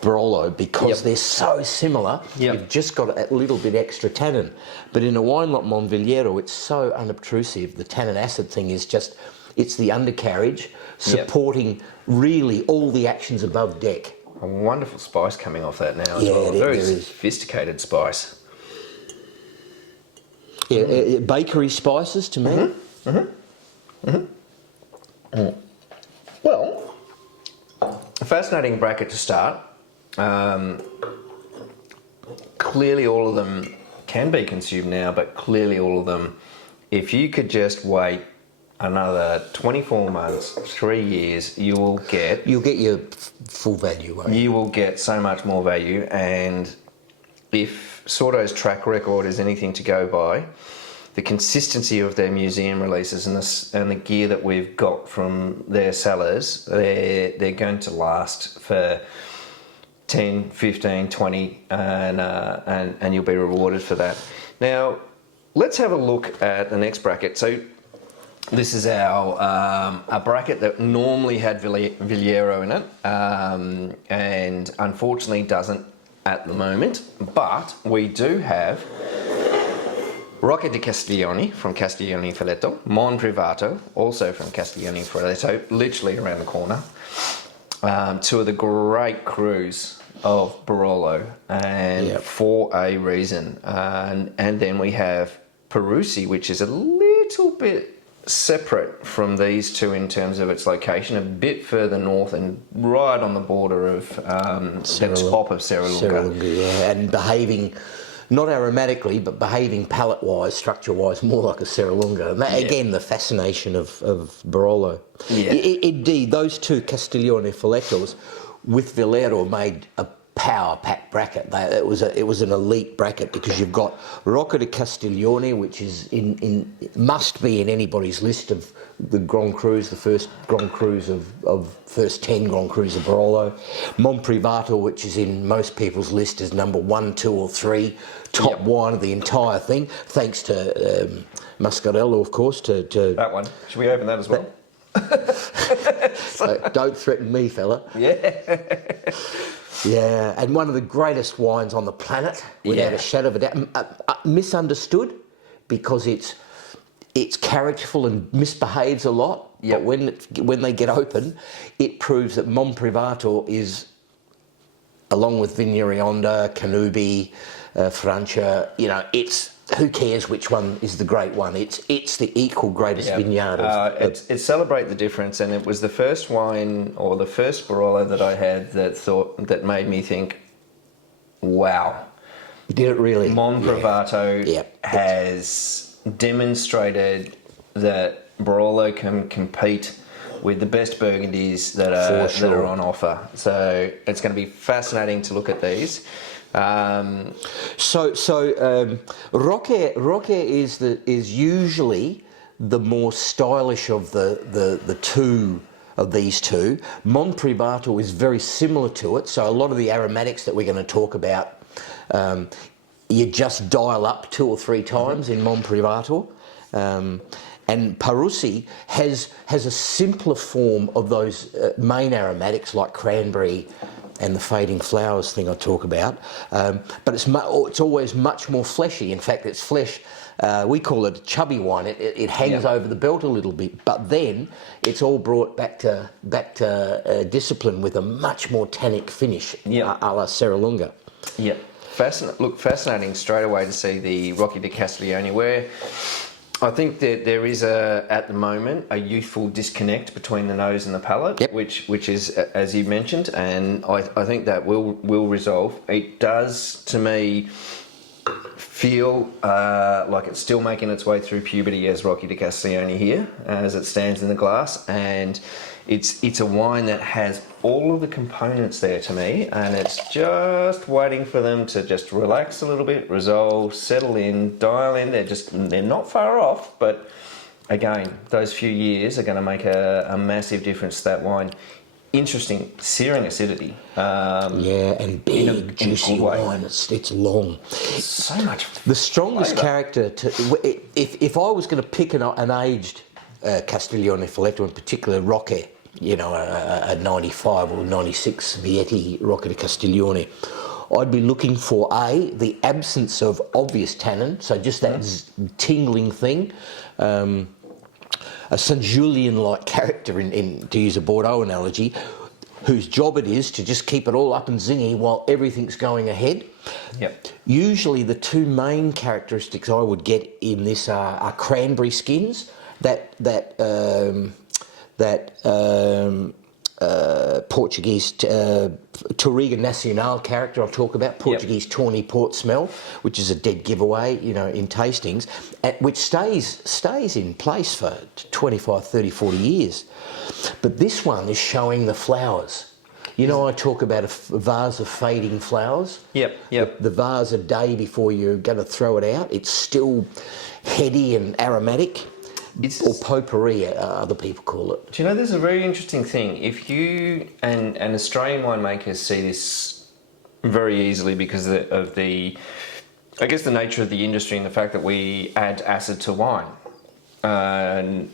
Barolo because they're so similar. Yep. You've just got that little bit extra tannin. But in a wine like Monvigliero, it's so unobtrusive. The tannin acid thing is just, it's the undercarriage supporting really all the actions above deck. A wonderful spice coming off that now as well. Very sophisticated spice. Yeah, bakery spices to me. Well, a fascinating bracket to start. Clearly all of them can be consumed now, but clearly all of them, if you could just wait another 24 months, 3 years, you'll get your full value, won't you? You will get so much more value. And if Sordo's track record is anything to go by, the consistency of their museum releases and the gear that we've got from their cellars, they're going to last for 10, 15, 20, and you'll be rewarded for that. Now, let's have a look at the next bracket. So this is our a bracket that normally had Monvigliero in it, and unfortunately doesn't at the moment. But we do have Rocche di Castiglione from Castiglione Falletto, Monprivato, also from Castiglione Falletto, literally around the corner. Two of the great crews of Barolo, and for a reason. And then we have Parussi, which is a little bit separate from these two in terms of its location, a bit further north and right on the border of the top of Serralunga. Yeah, and behaving not aromatically, but behaving palate-wise, structure-wise, more like a Serralunga. And that, again, the fascination of Barolo. Yeah. Indeed, those two Castiglione Fallettos with Villero made a power-packed bracket. It was an elite bracket because you've got Rocche di Castiglione, which is must be in anybody's list of the Grand Crus, the first Grand Crus of first 10 Grand Crus of Barolo. Monprivato, which is in most people's list as number 1, 2 or 3, top wine of the entire thing, thanks to Muscarello, of course. To that one. Should we open that as well? Don't threaten me, fella. Yeah. Yeah, and one of the greatest wines on the planet, without a shadow of a doubt. Misunderstood because it's characterful and misbehaves a lot. But when they get open, it proves that Monprivato is, along with Vignerionda, Canubi, Francia, it's, who cares which one is the great one? It's the equal greatest vineyard. It celebrate the difference, and it was the first wine or the first Barolo that I had that made me think, wow. Did it really? Monprivato has demonstrated that Barolo can compete with the best Burgundies that are on offer. So it's going to be fascinating to look at these. Rocche is usually the more stylish of the two of these two. Monprivato is very similar to it. So a lot of the aromatics that we're going to talk about, you just dial up 2 or 3 times in Monprivato. And Parussi has a simpler form of those main aromatics like cranberry and the fading flowers thing I talk about, but it's always much more fleshy. In fact, it's flesh. We call it a chubby wine. It hangs over the belt a little bit, but then it's all brought back to discipline with a much more tannic finish, a la Serralunga. Yeah, fascinating straight away to see the Rocche di Castiglione, where I think that there is at the moment a youthful disconnect between the nose and the palate, which is, as you mentioned, and I think that will resolve. It does, to me, feel like it's still making its way through puberty as Rocche di Castiglione here, as it stands in the glass, and it's a wine that has all of the components there to me, and it's just waiting for them to just relax a little bit, resolve, settle in, dial in. They're not far off, but again, those few years are going to make a massive difference to that wine. Interesting, searing acidity. And big, juicy wine. It's long. So much. The strongest character if I was going to pick an aged Castiglione Falletto, in particular Rocche, a 95 or 96 Vietti Rocche di Castiglione, I'd be looking for the absence of obvious tannin, so just that tingling thing. A St. Julien-like character, to use a Bordeaux analogy, whose job it is to just keep it all up and zingy while everything's going ahead. Yep. Usually the two main characteristics I would get in this are cranberry skins, that Portuguese Touriga Nacional character I'll talk about, Portuguese tawny port smell, which is a dead giveaway, in tastings, which stays in place for 25, 30, 40 years. But this one is showing the flowers. I talk about a vase of fading flowers. Yep. The vase a day before you're going to throw it out, it's still heady and aromatic. Or potpourri, other people call it. Do you know, there's a very interesting thing. If you and Australian winemakers see this very easily because of the, I guess, the nature of the industry and the fact that we add acid to wine. And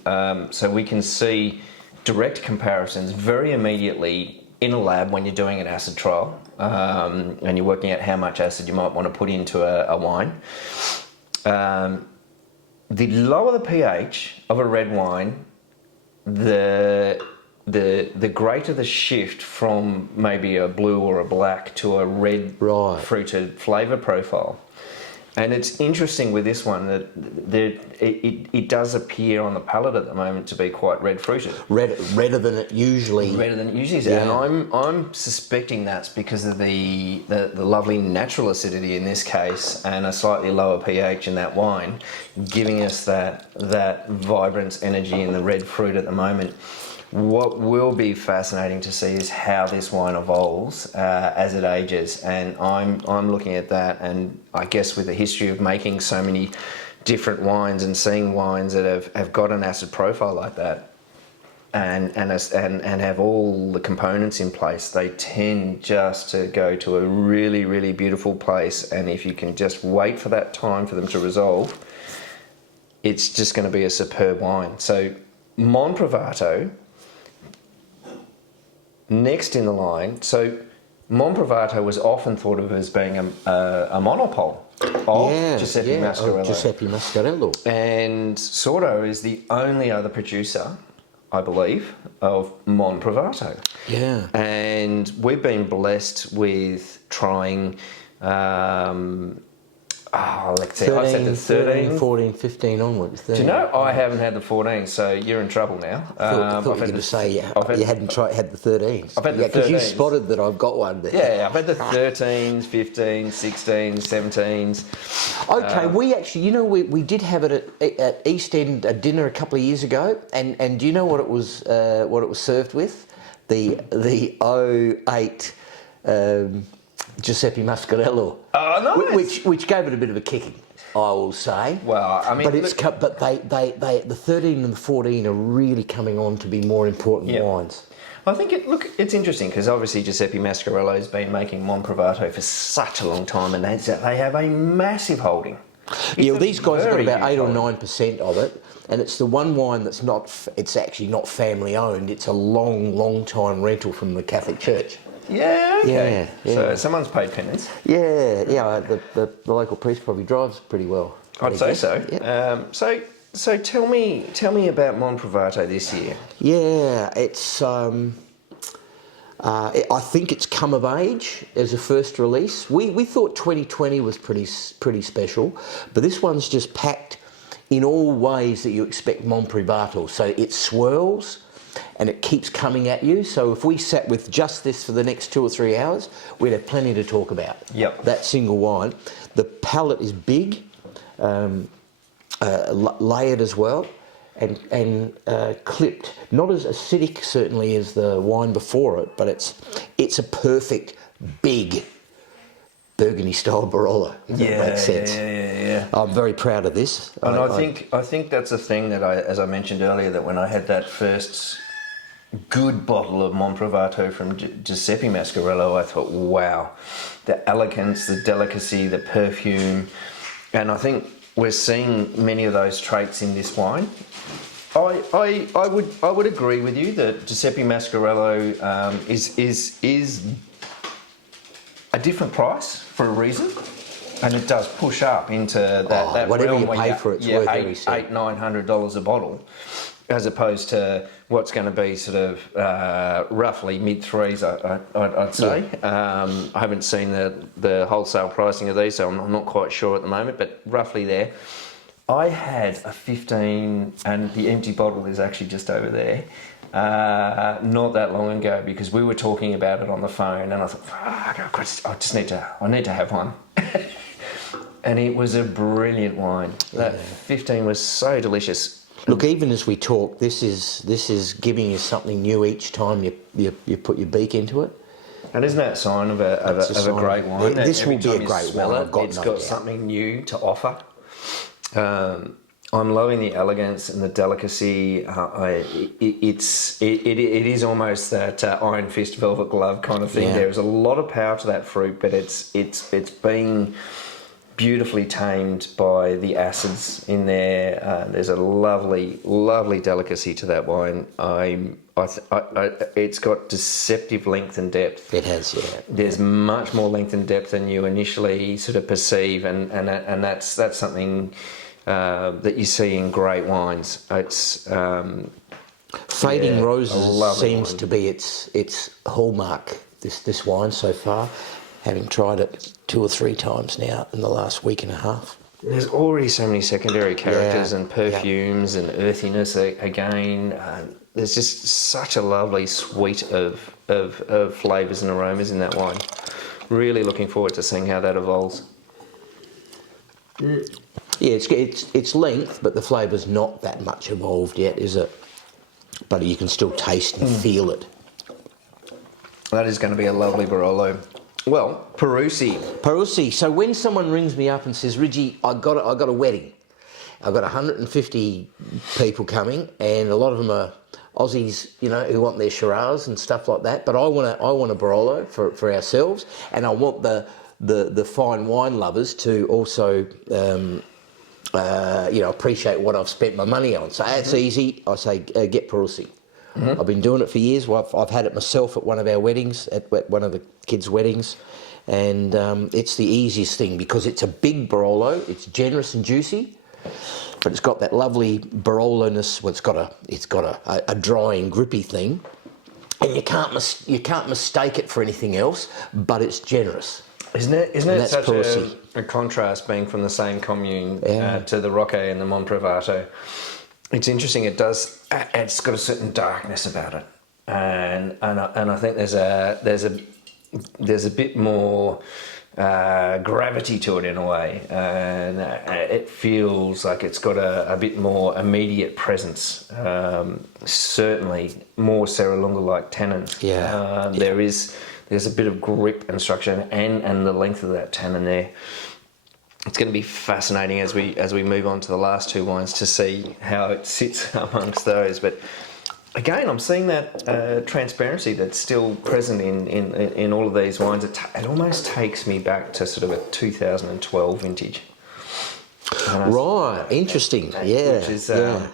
so we can see direct comparisons very immediately in a lab when you're doing an acid trial, and you're working out how much acid you might want to put into a wine. The lower the pH of a red wine, the greater the shift from maybe a blue or a black to a red fruited flavour profile. And it's interesting with this one that it does appear on the palate at the moment to be quite red fruited. Redder than it usually is. Yeah. And I'm suspecting that's because of the lovely natural acidity in this case and a slightly lower pH in that wine, giving us that vibrant energy in the red fruit at the moment. What will be fascinating to see is how this wine evolves as it ages, and I'm looking at that, and I guess with the history of making so many different wines and seeing wines that have got an acid profile like that, and have all the components in place, they tend just to go to a really, really beautiful place, and if you can just wait for that time for them to resolve, it's just going to be a superb wine. So Monprivato, next in the line. So Monprivato was often thought of as being a monopole of Giuseppe Mascarello. Giuseppe Mascarello. And Sordo is the only other producer, I believe, of Monprivato. Yeah. And we've been blessed with trying, let's see, 13, I said the 13, 14, 15 onwards. 13. Do you know, I haven't had the 14, so you're in trouble now. I thought you were going to say you hadn't had the 13s. I've had the 13s. Because you spotted that I've got one there. Yeah, I've had the 13s, 15s, 16s, 17s. Okay, we actually, we did have it at East End, a dinner a couple of years ago, and do you know what it was served with? The 08 Giuseppe Mascarello. Oh, nice. Which gave it a bit of a kicking, I will say. Well, I mean, but they the 13 and the 14 are really coming on to be more important wines. I think it's interesting because obviously Giuseppe Mascarello has been making Monprivato for such a long time, and they have a massive holding. These guys have got about 8 or 9% of it, and it's the one wine that's it's actually not family owned. It's a long time rental from the Catholic Church. Yeah, okay. Yeah. So someone's paid penance. Yeah. The local priest probably drives pretty well. I'd say so. Yeah. So tell me about Monprivato this year. Yeah, it's. I think it's come of age as a first release. We thought 2020 was pretty special, but this one's just packed in all ways that you expect Monprivato. So it swirls, and it keeps coming at you. So if we sat with just this for the next 2 or 3 hours, we'd have plenty to talk about. Yep. That single wine. The palate is big, layered as well, and clipped. Not as acidic certainly as the wine before it, but it's a perfect big Burgundy style Barolo. If that makes sense. Yeah. I'm very proud of this. And I think that's a thing that as I mentioned earlier, that when I had that first good bottle of Monprivato from Giuseppe Mascarello, I thought, wow, the elegance, the delicacy, the perfume, and I think we're seeing many of those traits in this wine. I would agree with you that Giuseppe Mascarello is a different price for a reason, and it does push up into that whatever realm you pay for it's worth every cent. $800-900 a bottle, as opposed to what's going to be sort of roughly mid threes, I'd say. I haven't seen the wholesale pricing of these, so I'm not quite sure at the moment, but roughly there. I had a 15, and the empty bottle is actually just over there, not that long ago, because we were talking about it on the phone, and I thought, I need to have one. And it was a brilliant wine. That 15 was so delicious. Look, even as we talk, this is giving you something new each time you put your beak into it. And isn't that a sign of a great wine? This will be a great wine. It's got something new to offer. I'm loving the elegance and the delicacy. It is almost that iron fist velvet glove kind of thing. Yeah. There is a lot of power to that fruit, but it's being beautifully tamed by the acids in there. There's a lovely delicacy to that wine. It's got deceptive length and depth. It has, yeah. There's much more length and depth than you initially sort of perceive, and that's something that you see in great wines. It's Fading Roses seems wine. to be its hallmark. This wine so far, having tried it 2 or 3 times now in the last week and a half. There's already so many secondary characters Yeah, and perfumes and earthiness again. There's just such a lovely suite of flavours and aromas in that wine. Really looking forward to seeing how that evolves. Yeah, it's length, but the flavour's not that much evolved yet, is it? But you can still taste and feel it. That is going to be a lovely Barolo. Well, Parussi. So when someone rings me up and says, "Ridgie, I got a wedding. I've got 150 people coming, and a lot of them are Aussies, who want their Shiraz and stuff like that. But I want a Barolo for ourselves, and I want the fine wine lovers to also appreciate what I've spent my money on. So that's easy. I say get Parussi. I've been doing it for years. Well, I've had it myself at one of our weddings, at one of the kids' weddings, and it's the easiest thing because it's a big Barolo. It's generous and juicy, but it's got that lovely Barolo-ness. Well, it's got a drying, grippy thing, and you can't mistake it for anything else. But it's generous. Isn't it such Parussi. a contrast being from the same commune to the Rocche and the Monprivato? It's interesting. It's got a certain darkness about it, and I think there's a bit more gravity to it in a way, and it feels like it's got a bit more immediate presence. Certainly more Serralunga-like tannins. Yeah. There's a bit of grip and structure and the length of that tannin there. It's going to be fascinating as we move on to the last 2 wines to see how it sits amongst those. But again, I'm seeing that transparency that's still present in all of these wines. It almost takes me back to sort of a 2012 vintage. Right, interesting. Yeah,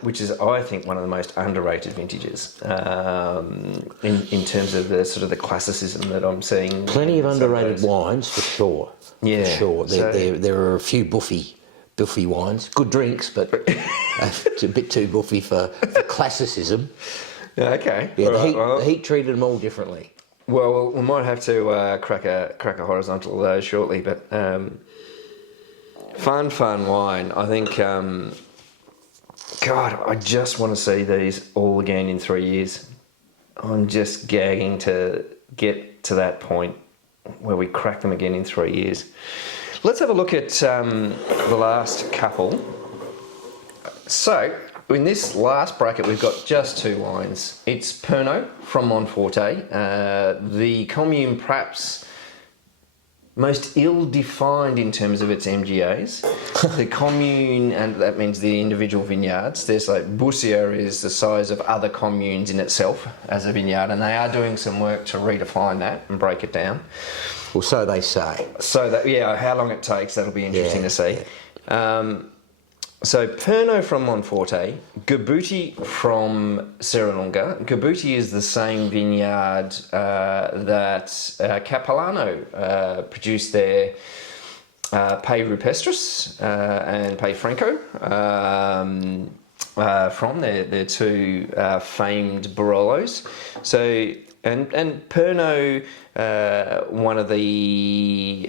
which is I think one of the most underrated vintages in terms of the sort of the classicism that I'm seeing. Plenty of underrated wines for sure. Yeah, for sure. There are a few buffy wines, good drinks, but it's a bit too buffy for classicism. Okay. Yeah, the heat treated them all differently. Well, we might have to crack a horizontal of those shortly, but. Fun wine. I think, God, I just want to see these all again in 3 years. I'm just gagging to get to that point where we crack them again in 3 years. Let's have a look at the last couple. So, in this last bracket, we've got just 2 wines. It's Perno from Monforte, the commune perhaps most ill-defined in terms of its MGAs. The commune, and that means the individual vineyards. There's like Bussia is the size of other communes in itself as a vineyard, and they are doing some work to redefine that and break it down. Well, so they say. So that how long it takes, that'll be interesting to see. So Perno from Monforte, Gabutti from Serralunga. Gabutti is the same vineyard that Capellano produced their Pay Rupestris and Pay Franco from their 2 famed Barolos. So and Perno, one of the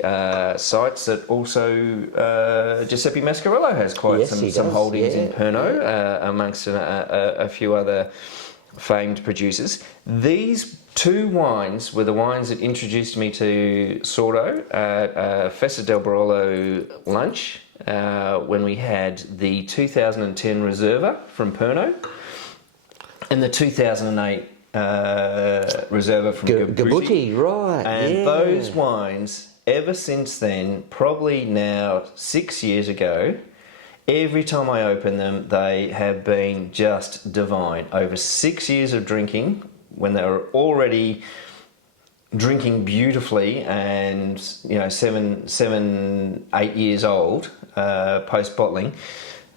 sites that also Giuseppe Mascarello has quite some holdings in Perno, amongst a few other famed producers. These 2 wines were the wines that introduced me to Sordo at Festa del Barolo lunch when we had the 2010 Reserva from Perno and the 2008 Reserva from Gabutti, right. And those wines, ever since then, probably now 6 years ago, Every time I open them, they have been just divine. Over 6 years of drinking, when they were already drinking beautifully, and 8 years old post bottling,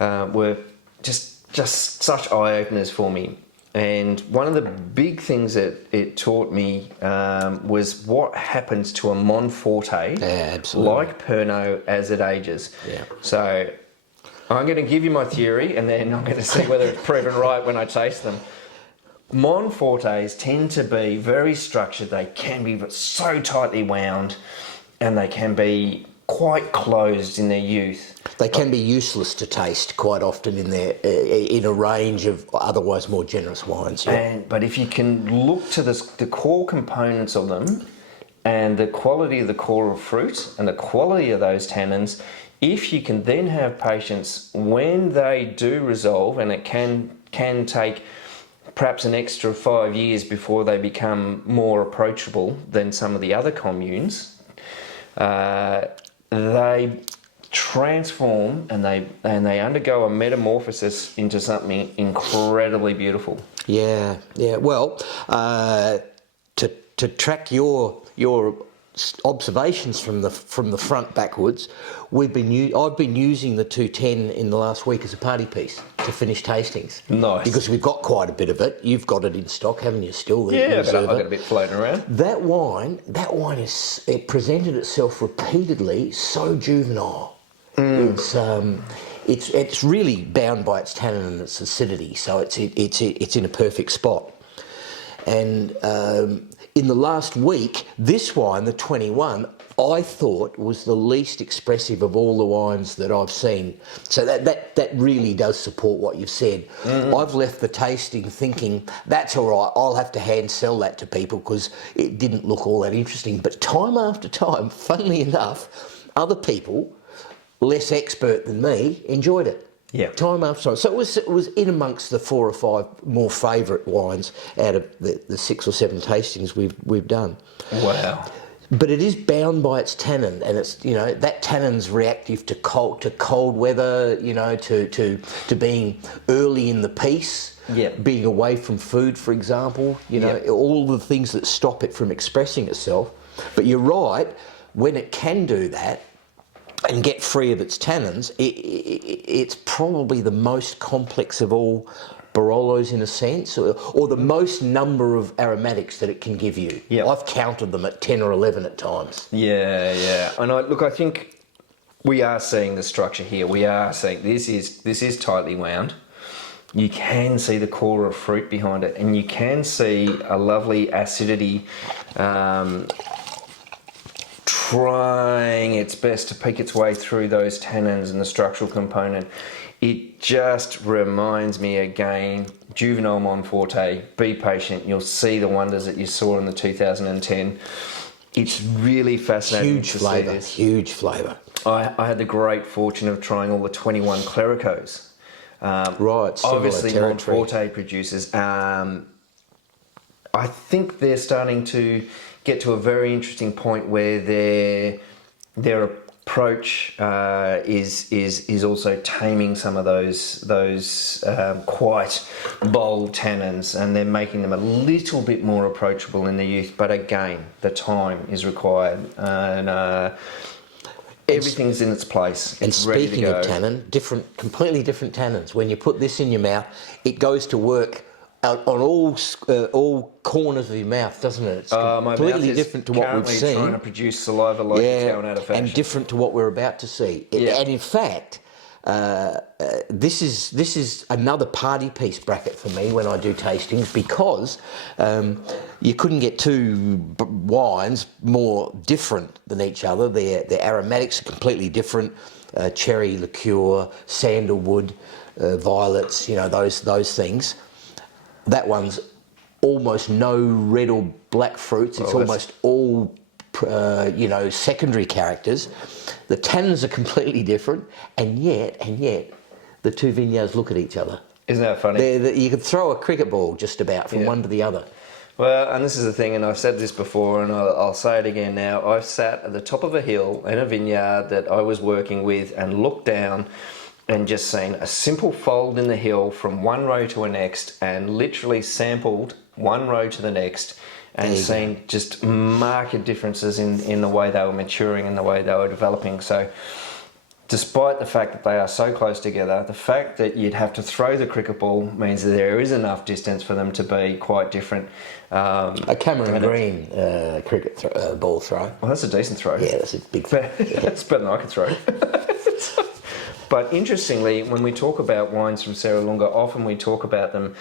were just such eye openers for me. And one of the big things that it taught me was what happens to a Monforte, like Perno, as it ages. Yeah. So I'm going to give you my theory, and then I'm going to see whether it's proven right when I taste them. Monfortes tend to be very structured. They can be so tightly wound, and they can be quite closed in their youth. They can be useless to taste quite often in a range of otherwise more generous wines. Yeah. But if you can look to the core components of them, and the quality of the core of fruit and the quality of those tannins, if you can then have patience when they do resolve, and it can take perhaps an extra 5 years before they become more approachable than some of the other communes, they transform and they undergo a metamorphosis into something incredibly beautiful. Yeah. Well, to track your observations from the front backwards, I've been using the 210 in the last week as a party piece to finish tastings. Nice. Because we've got quite a bit of it. You've got it in stock, haven't you? Still, Yeah, I've got a bit floating around. That wine it presented itself repeatedly so juvenile. It's really bound by its tannin and its acidity, so it's in a perfect spot. And in the last week, this wine, the 21, I thought was the least expressive of all the wines that I've seen. So that really does support what you've said. I've left the tasting thinking, that's all right, I'll have to hand sell that to people because it didn't look all that interesting. But time after time, funnily enough, other people, less expert than me, enjoyed it. Yeah. Time after time. So it was in amongst the 4 or 5 more favourite wines out of the 6 or 7 tastings we've done. Wow. But it is bound by its tannin, and it's that tannin's reactive to cold weather, to being early in the piece, being away from food, for example, all the things that stop it from expressing itself. But you're right, when it can do that and get free of its tannins, it's probably the most complex of all Barolos in a sense, or the most number of aromatics that it can give you. Yep. I've counted them at 10 or 11 at times. Yeah. And I think we are seeing the structure here. We are seeing this is tightly wound. You can see the core of fruit behind it, and you can see a lovely acidity trying its best to peek its way through those tannins and the structural component. It just reminds me again, juvenile Monforte, be patient, you'll see the wonders that you saw in the 2010. It's really fascinating. Huge flavour. I had the great fortune of trying all the 21 Clericos. Right, obviously territory. Monforte producers. I think they're starting to get to a very interesting point where their approach is also taming some of those quite bold tannins, and they're making them a little bit more approachable in the youth. But again, the time is required, and everyth's in its place. And speaking of tannin, completely different tannins. When you put this in your mouth, it goes to work on all corners of your mouth, doesn't it? It's completely different to what we've seen. Trying to produce saliva like it's going out of fashion, and different to what we're about to see. And in fact, this is another party piece bracket for me when I do tastings, because you couldn't get 2 wines more different than each other. Their aromatics are completely different. Cherry liqueur, sandalwood, violets, those things. That one's almost no red or black fruits. It's almost all, secondary characters. The tannins are completely different, and yet, the 2 vineyards look at each other. Isn't that funny? You could throw a cricket ball just about from one to the other. Well, and this is the thing, and I've said this before, and I'll say it again now. I've sat at the top of a hill in a vineyard that I was working with and looked down and just seen a simple fold in the hill from one row to the next, and literally sampled one row to the next, and seen just marked differences in the way they were maturing and the way they were developing. So despite the fact that they are so close together, the fact that you'd have to throw the cricket ball means that there is enough distance for them to be quite different. A Cameron Green ball throw. Well, that's a decent throw. Yeah, that's a big throw. That's better than I can throw. But interestingly, when we talk about wines from Serralunga, often we talk about them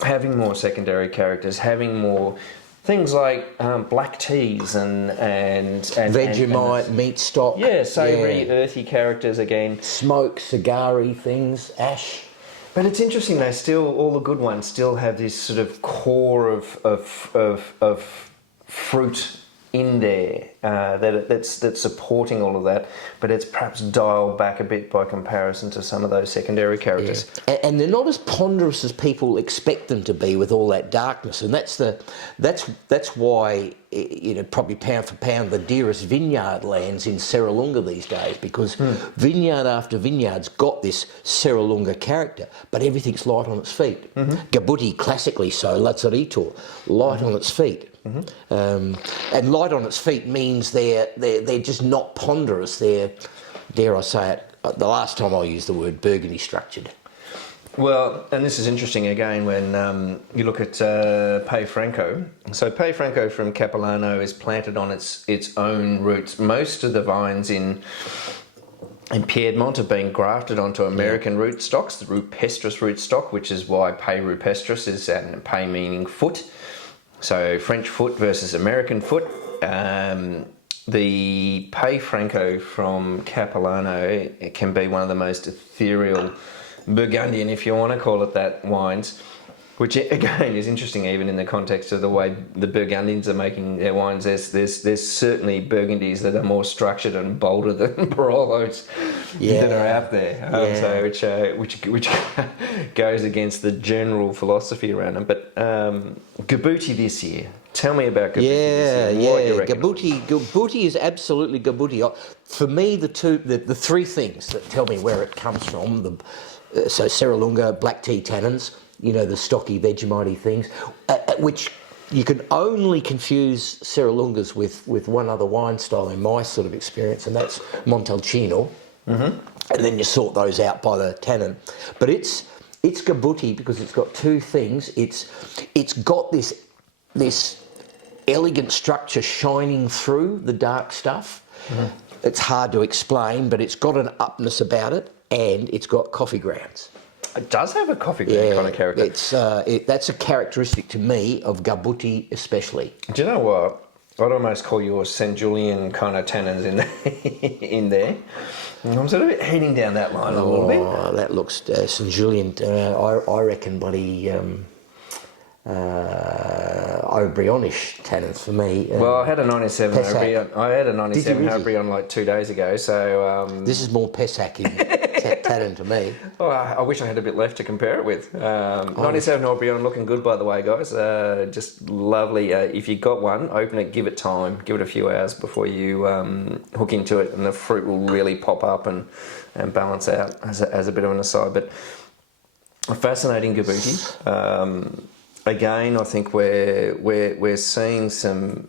having more secondary characters, having more things like black teas and Vegemite, meat stock. Yeah, savoury, earthy characters again. Smoke, cigar-y things, ash. But it's interesting, they still, all the good ones still have this sort of core of fruit in there that's supporting all of that, but it's perhaps dialed back a bit by comparison to some of those secondary characters. Yeah. And they're not as ponderous as people expect them to be with all that darkness, and that's why, you know, probably pound for pound the dearest vineyard lands in Serralunga these days, because vineyard after vineyard's got this Serralunga character, but everything's light on its feet. Gabutti, classically so, Lazzarito, light on its feet. And light on its feet means they're just not ponderous. They're, dare I say it, the last time I used the word, Burgundy structured. Well, and this is interesting again when you look at Pay Franco. So Pay Franco from Capilano is planted on its own roots. Most of the vines in Piedmont have been grafted onto American rootstocks, the rupestris rootstock, which is why Pay rupestris is, and Pay meaning foot. So French foot versus American foot. The Pay Franco from Capilano, it can be one of the most ethereal Burgundian, if you want to call it that, wines, which again is interesting even in the context of the way the Burgundians are making their wines. There's certainly Burgundies that are more structured and bolder than Barolos that are out there. So which goes against the general philosophy around them. But Gabutti this year. Tell me about Gabutti this year. What you reckon? Gabutti is absolutely Gabutti. For me, the three things that tell me where it comes from, so Serralunga, black tea tannins, you know, the stocky Vegemite things, which you can only confuse Serralungas with one other wine style in my sort of experience, and that's Montalcino. And then you sort those out by the tannin. But it's Gabutti because it's got two things. It's got this elegant structure shining through the dark stuff. It's hard to explain, but it's got an upness about it, and it's got coffee grounds. It does have a coffee ground kind of character. That's a characteristic to me of Gabutti especially. Do you know what? I'd almost call yours St. Julian kind of tannins in there. I'm sort of heading down that line a little bit. Oh, that looks St. Julian. I reckon, buddy. O'Brienish tannins for me. Well, I had a 97 O'Brien. I had a 97 O'Brien like 2 days ago. So this is more Pessac tannin to me. Oh, I wish I had a bit left to compare it with. 97 O'Brien looking good, by the way, guys. Just lovely. If you got one, open it, give it time, give it a few hours before you hook into it, and the fruit will really pop up and balance out as a bit of an aside. But a fascinating Gabutti. Again, I think we're seeing some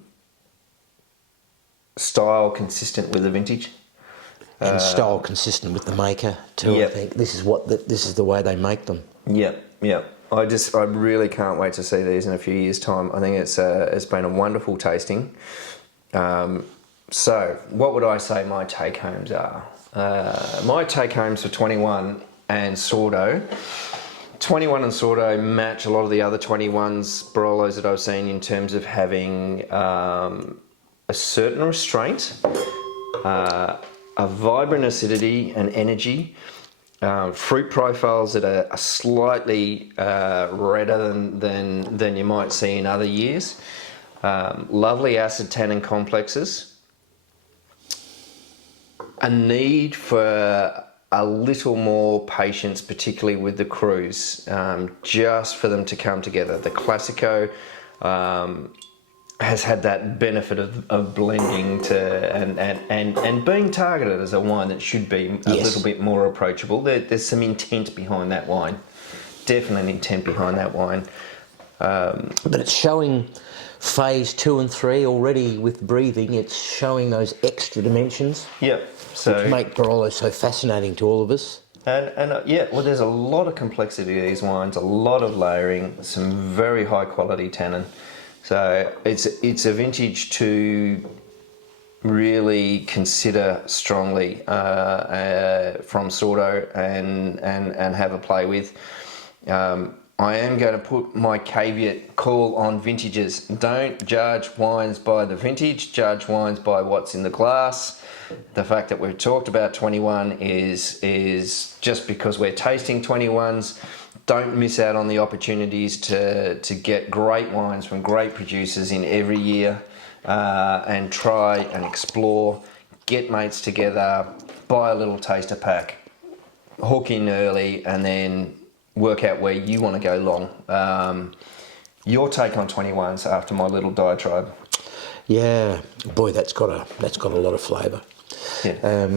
style consistent with the vintage, and style consistent with the maker too. Yep. I think this is the way they make them. Yeah. I really can't wait to see these in a few years' time. I think it's been a wonderful tasting. So, what would I say my take homes are? My take homes for 21 and Sordo. 21 and Sordo match a lot of the other 21s Barolos that I've seen in terms of having a certain restraint, a vibrant acidity and energy, fruit profiles that are slightly redder than you might see in other years, lovely acid tannin complexes, a need for a little more patience, particularly with the Crus, just for them to come together. The Classico, has had that benefit of blending to and being targeted as a wine that should be a little bit more approachable. There's some intent behind that wine, definite intent behind that wine. But it's showing phase 2 and 3 already with breathing. It's showing those extra dimensions. Yep. So which make Barolo so fascinating to all of us. And yeah, well, there's a lot of complexity to these wines, a lot of layering, some very high quality tannin. So it's a vintage to really consider strongly from Sordo and have a play with. I am going to put my caveat call on vintages. Don't judge wines by the vintage, judge wines by what's in the glass. The fact that we've talked about 21 is just because we're tasting 21s. Don't miss out on the opportunities to get great wines from great producers in every year and try and explore, get mates together, buy a little taster pack, hook in early, and then work out where you want to go long. Your take on 21s after my little diatribe? Yeah, boy, that's got a lot of flavour. Yeah.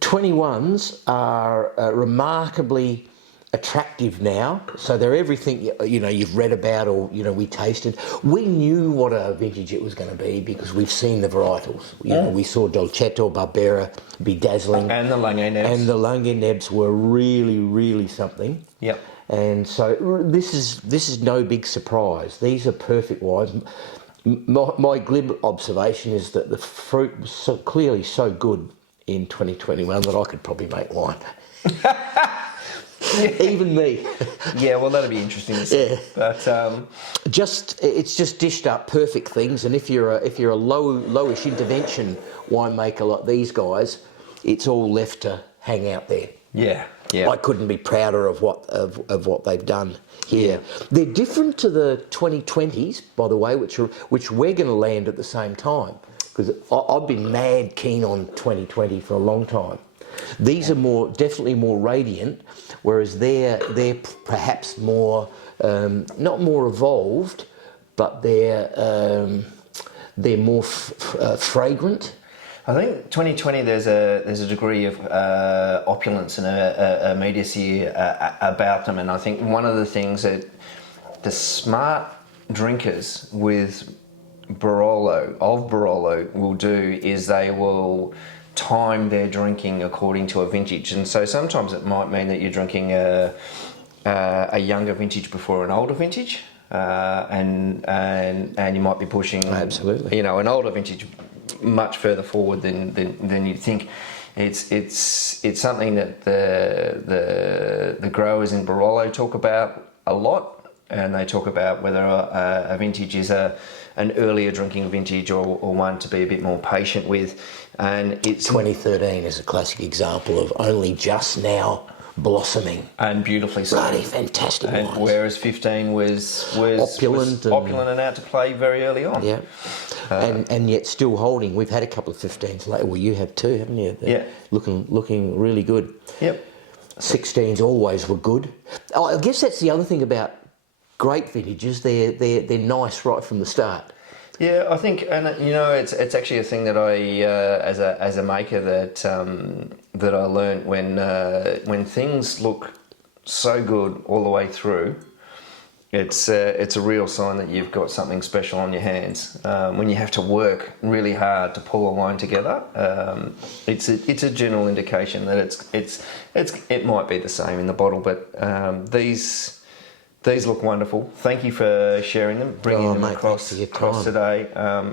21s are remarkably attractive now, so they're everything you've read about or we tasted. We knew what a vintage it was going to be because we've seen the varietals. We saw Dolcetto, Barbera be dazzling, and the Lange Nebs. And the Lange Nebs were really, really something. Yep. And so this is no big surprise. These are perfect wines. My glib observation is that the fruit was so clearly so good in 2021 that I could probably make wine. Even me. Yeah, well, that'll be interesting to see. Yeah. But it's just dished up perfect things, and if you're a lowish intervention winemaker like these guys, it's all left to hang out there. Yeah. Yeah. I couldn't be prouder of what they've done here. Yeah. They're different to the 2020s, by the way, which we're going to land at the same time, because I've been mad keen on 2020 for a long time. These are definitely more radiant, whereas they're perhaps more not more evolved, but they're more fragrant. I think 2020 there's a degree of opulence and a immediacy about them, and I think one of the things that the smart drinkers with Barolo will do is they will time their drinking according to a vintage, and so sometimes it might mean that you're drinking a younger vintage before an older vintage, and you might be pushing absolutely an older vintage much further forward than you'd think. It's something that the growers in Barolo talk about a lot, and they talk about whether a vintage is an earlier drinking vintage or one to be a bit more patient with. And it's 2013 is a classic example of only just now blossoming and beautifully so. Bloody fantastic and wines. Whereas 15 was opulent and out to play very early on. Yeah, and yet still holding. We've had a couple of 15s later. Well, you have too, haven't you? Yeah, looking really good. Yep. 16s always were good. Oh, I guess that's the other thing about great vintages. They're nice right from the start. Yeah, I think, and it's actually a thing that I, as a maker, that I learnt when things look so good all the way through, it's a real sign that you've got something special on your hands. When you have to work really hard to pull a wine together, it's a general indication that it might be the same in the bottle, but these look wonderful. Thank you for sharing them, bringing them across today.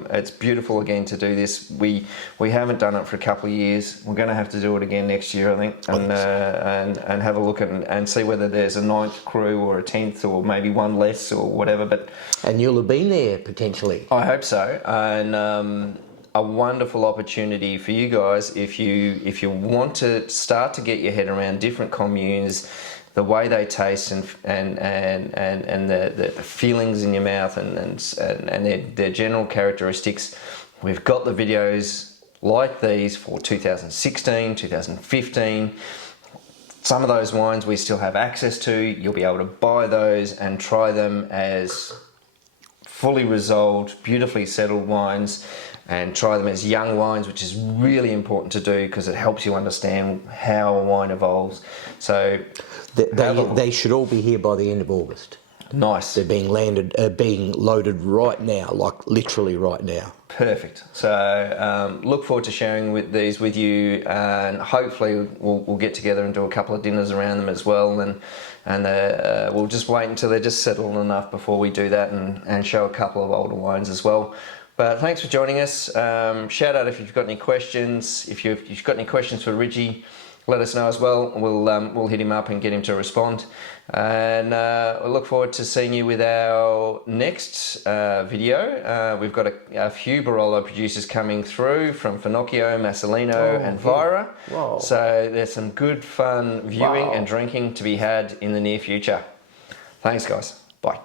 It's beautiful again to do this. We haven't done it for a couple of years. We're going to have to do it again next year, I think, and have a look and see whether there's a 9th crew or a 10th or maybe one less or whatever. And you'll have been there potentially. I hope so. And a wonderful opportunity for you guys if you want to start to get your head around different communes, the way they taste and the feelings in your mouth and their general characteristics. We've got the videos like these for 2016, 2015. Some of those wines we still have access to. You'll be able to buy those and try them as fully resolved, beautifully settled wines, and try them as young wines, which is really important to do because it helps you understand how a wine evolves. So they should all be here by the end of August. Nice. They're being loaded right now, like literally right now. Perfect. So look forward to sharing these with you, and hopefully we'll get together and do a couple of dinners around them as well, and we'll just wait until they're just settled enough before we do that, and show a couple of older wines as well. But thanks for joining us. Shout out if you've got any questions. If you've got any questions for Ridgie, let us know as well. We'll hit him up and get him to respond. And we look forward to seeing you with our next video. We've got a few Barolo producers coming through from Finocchio, Masolino and Vira. Wow. So there's some good fun viewing and drinking to be had in the near future. Thanks guys. Bye.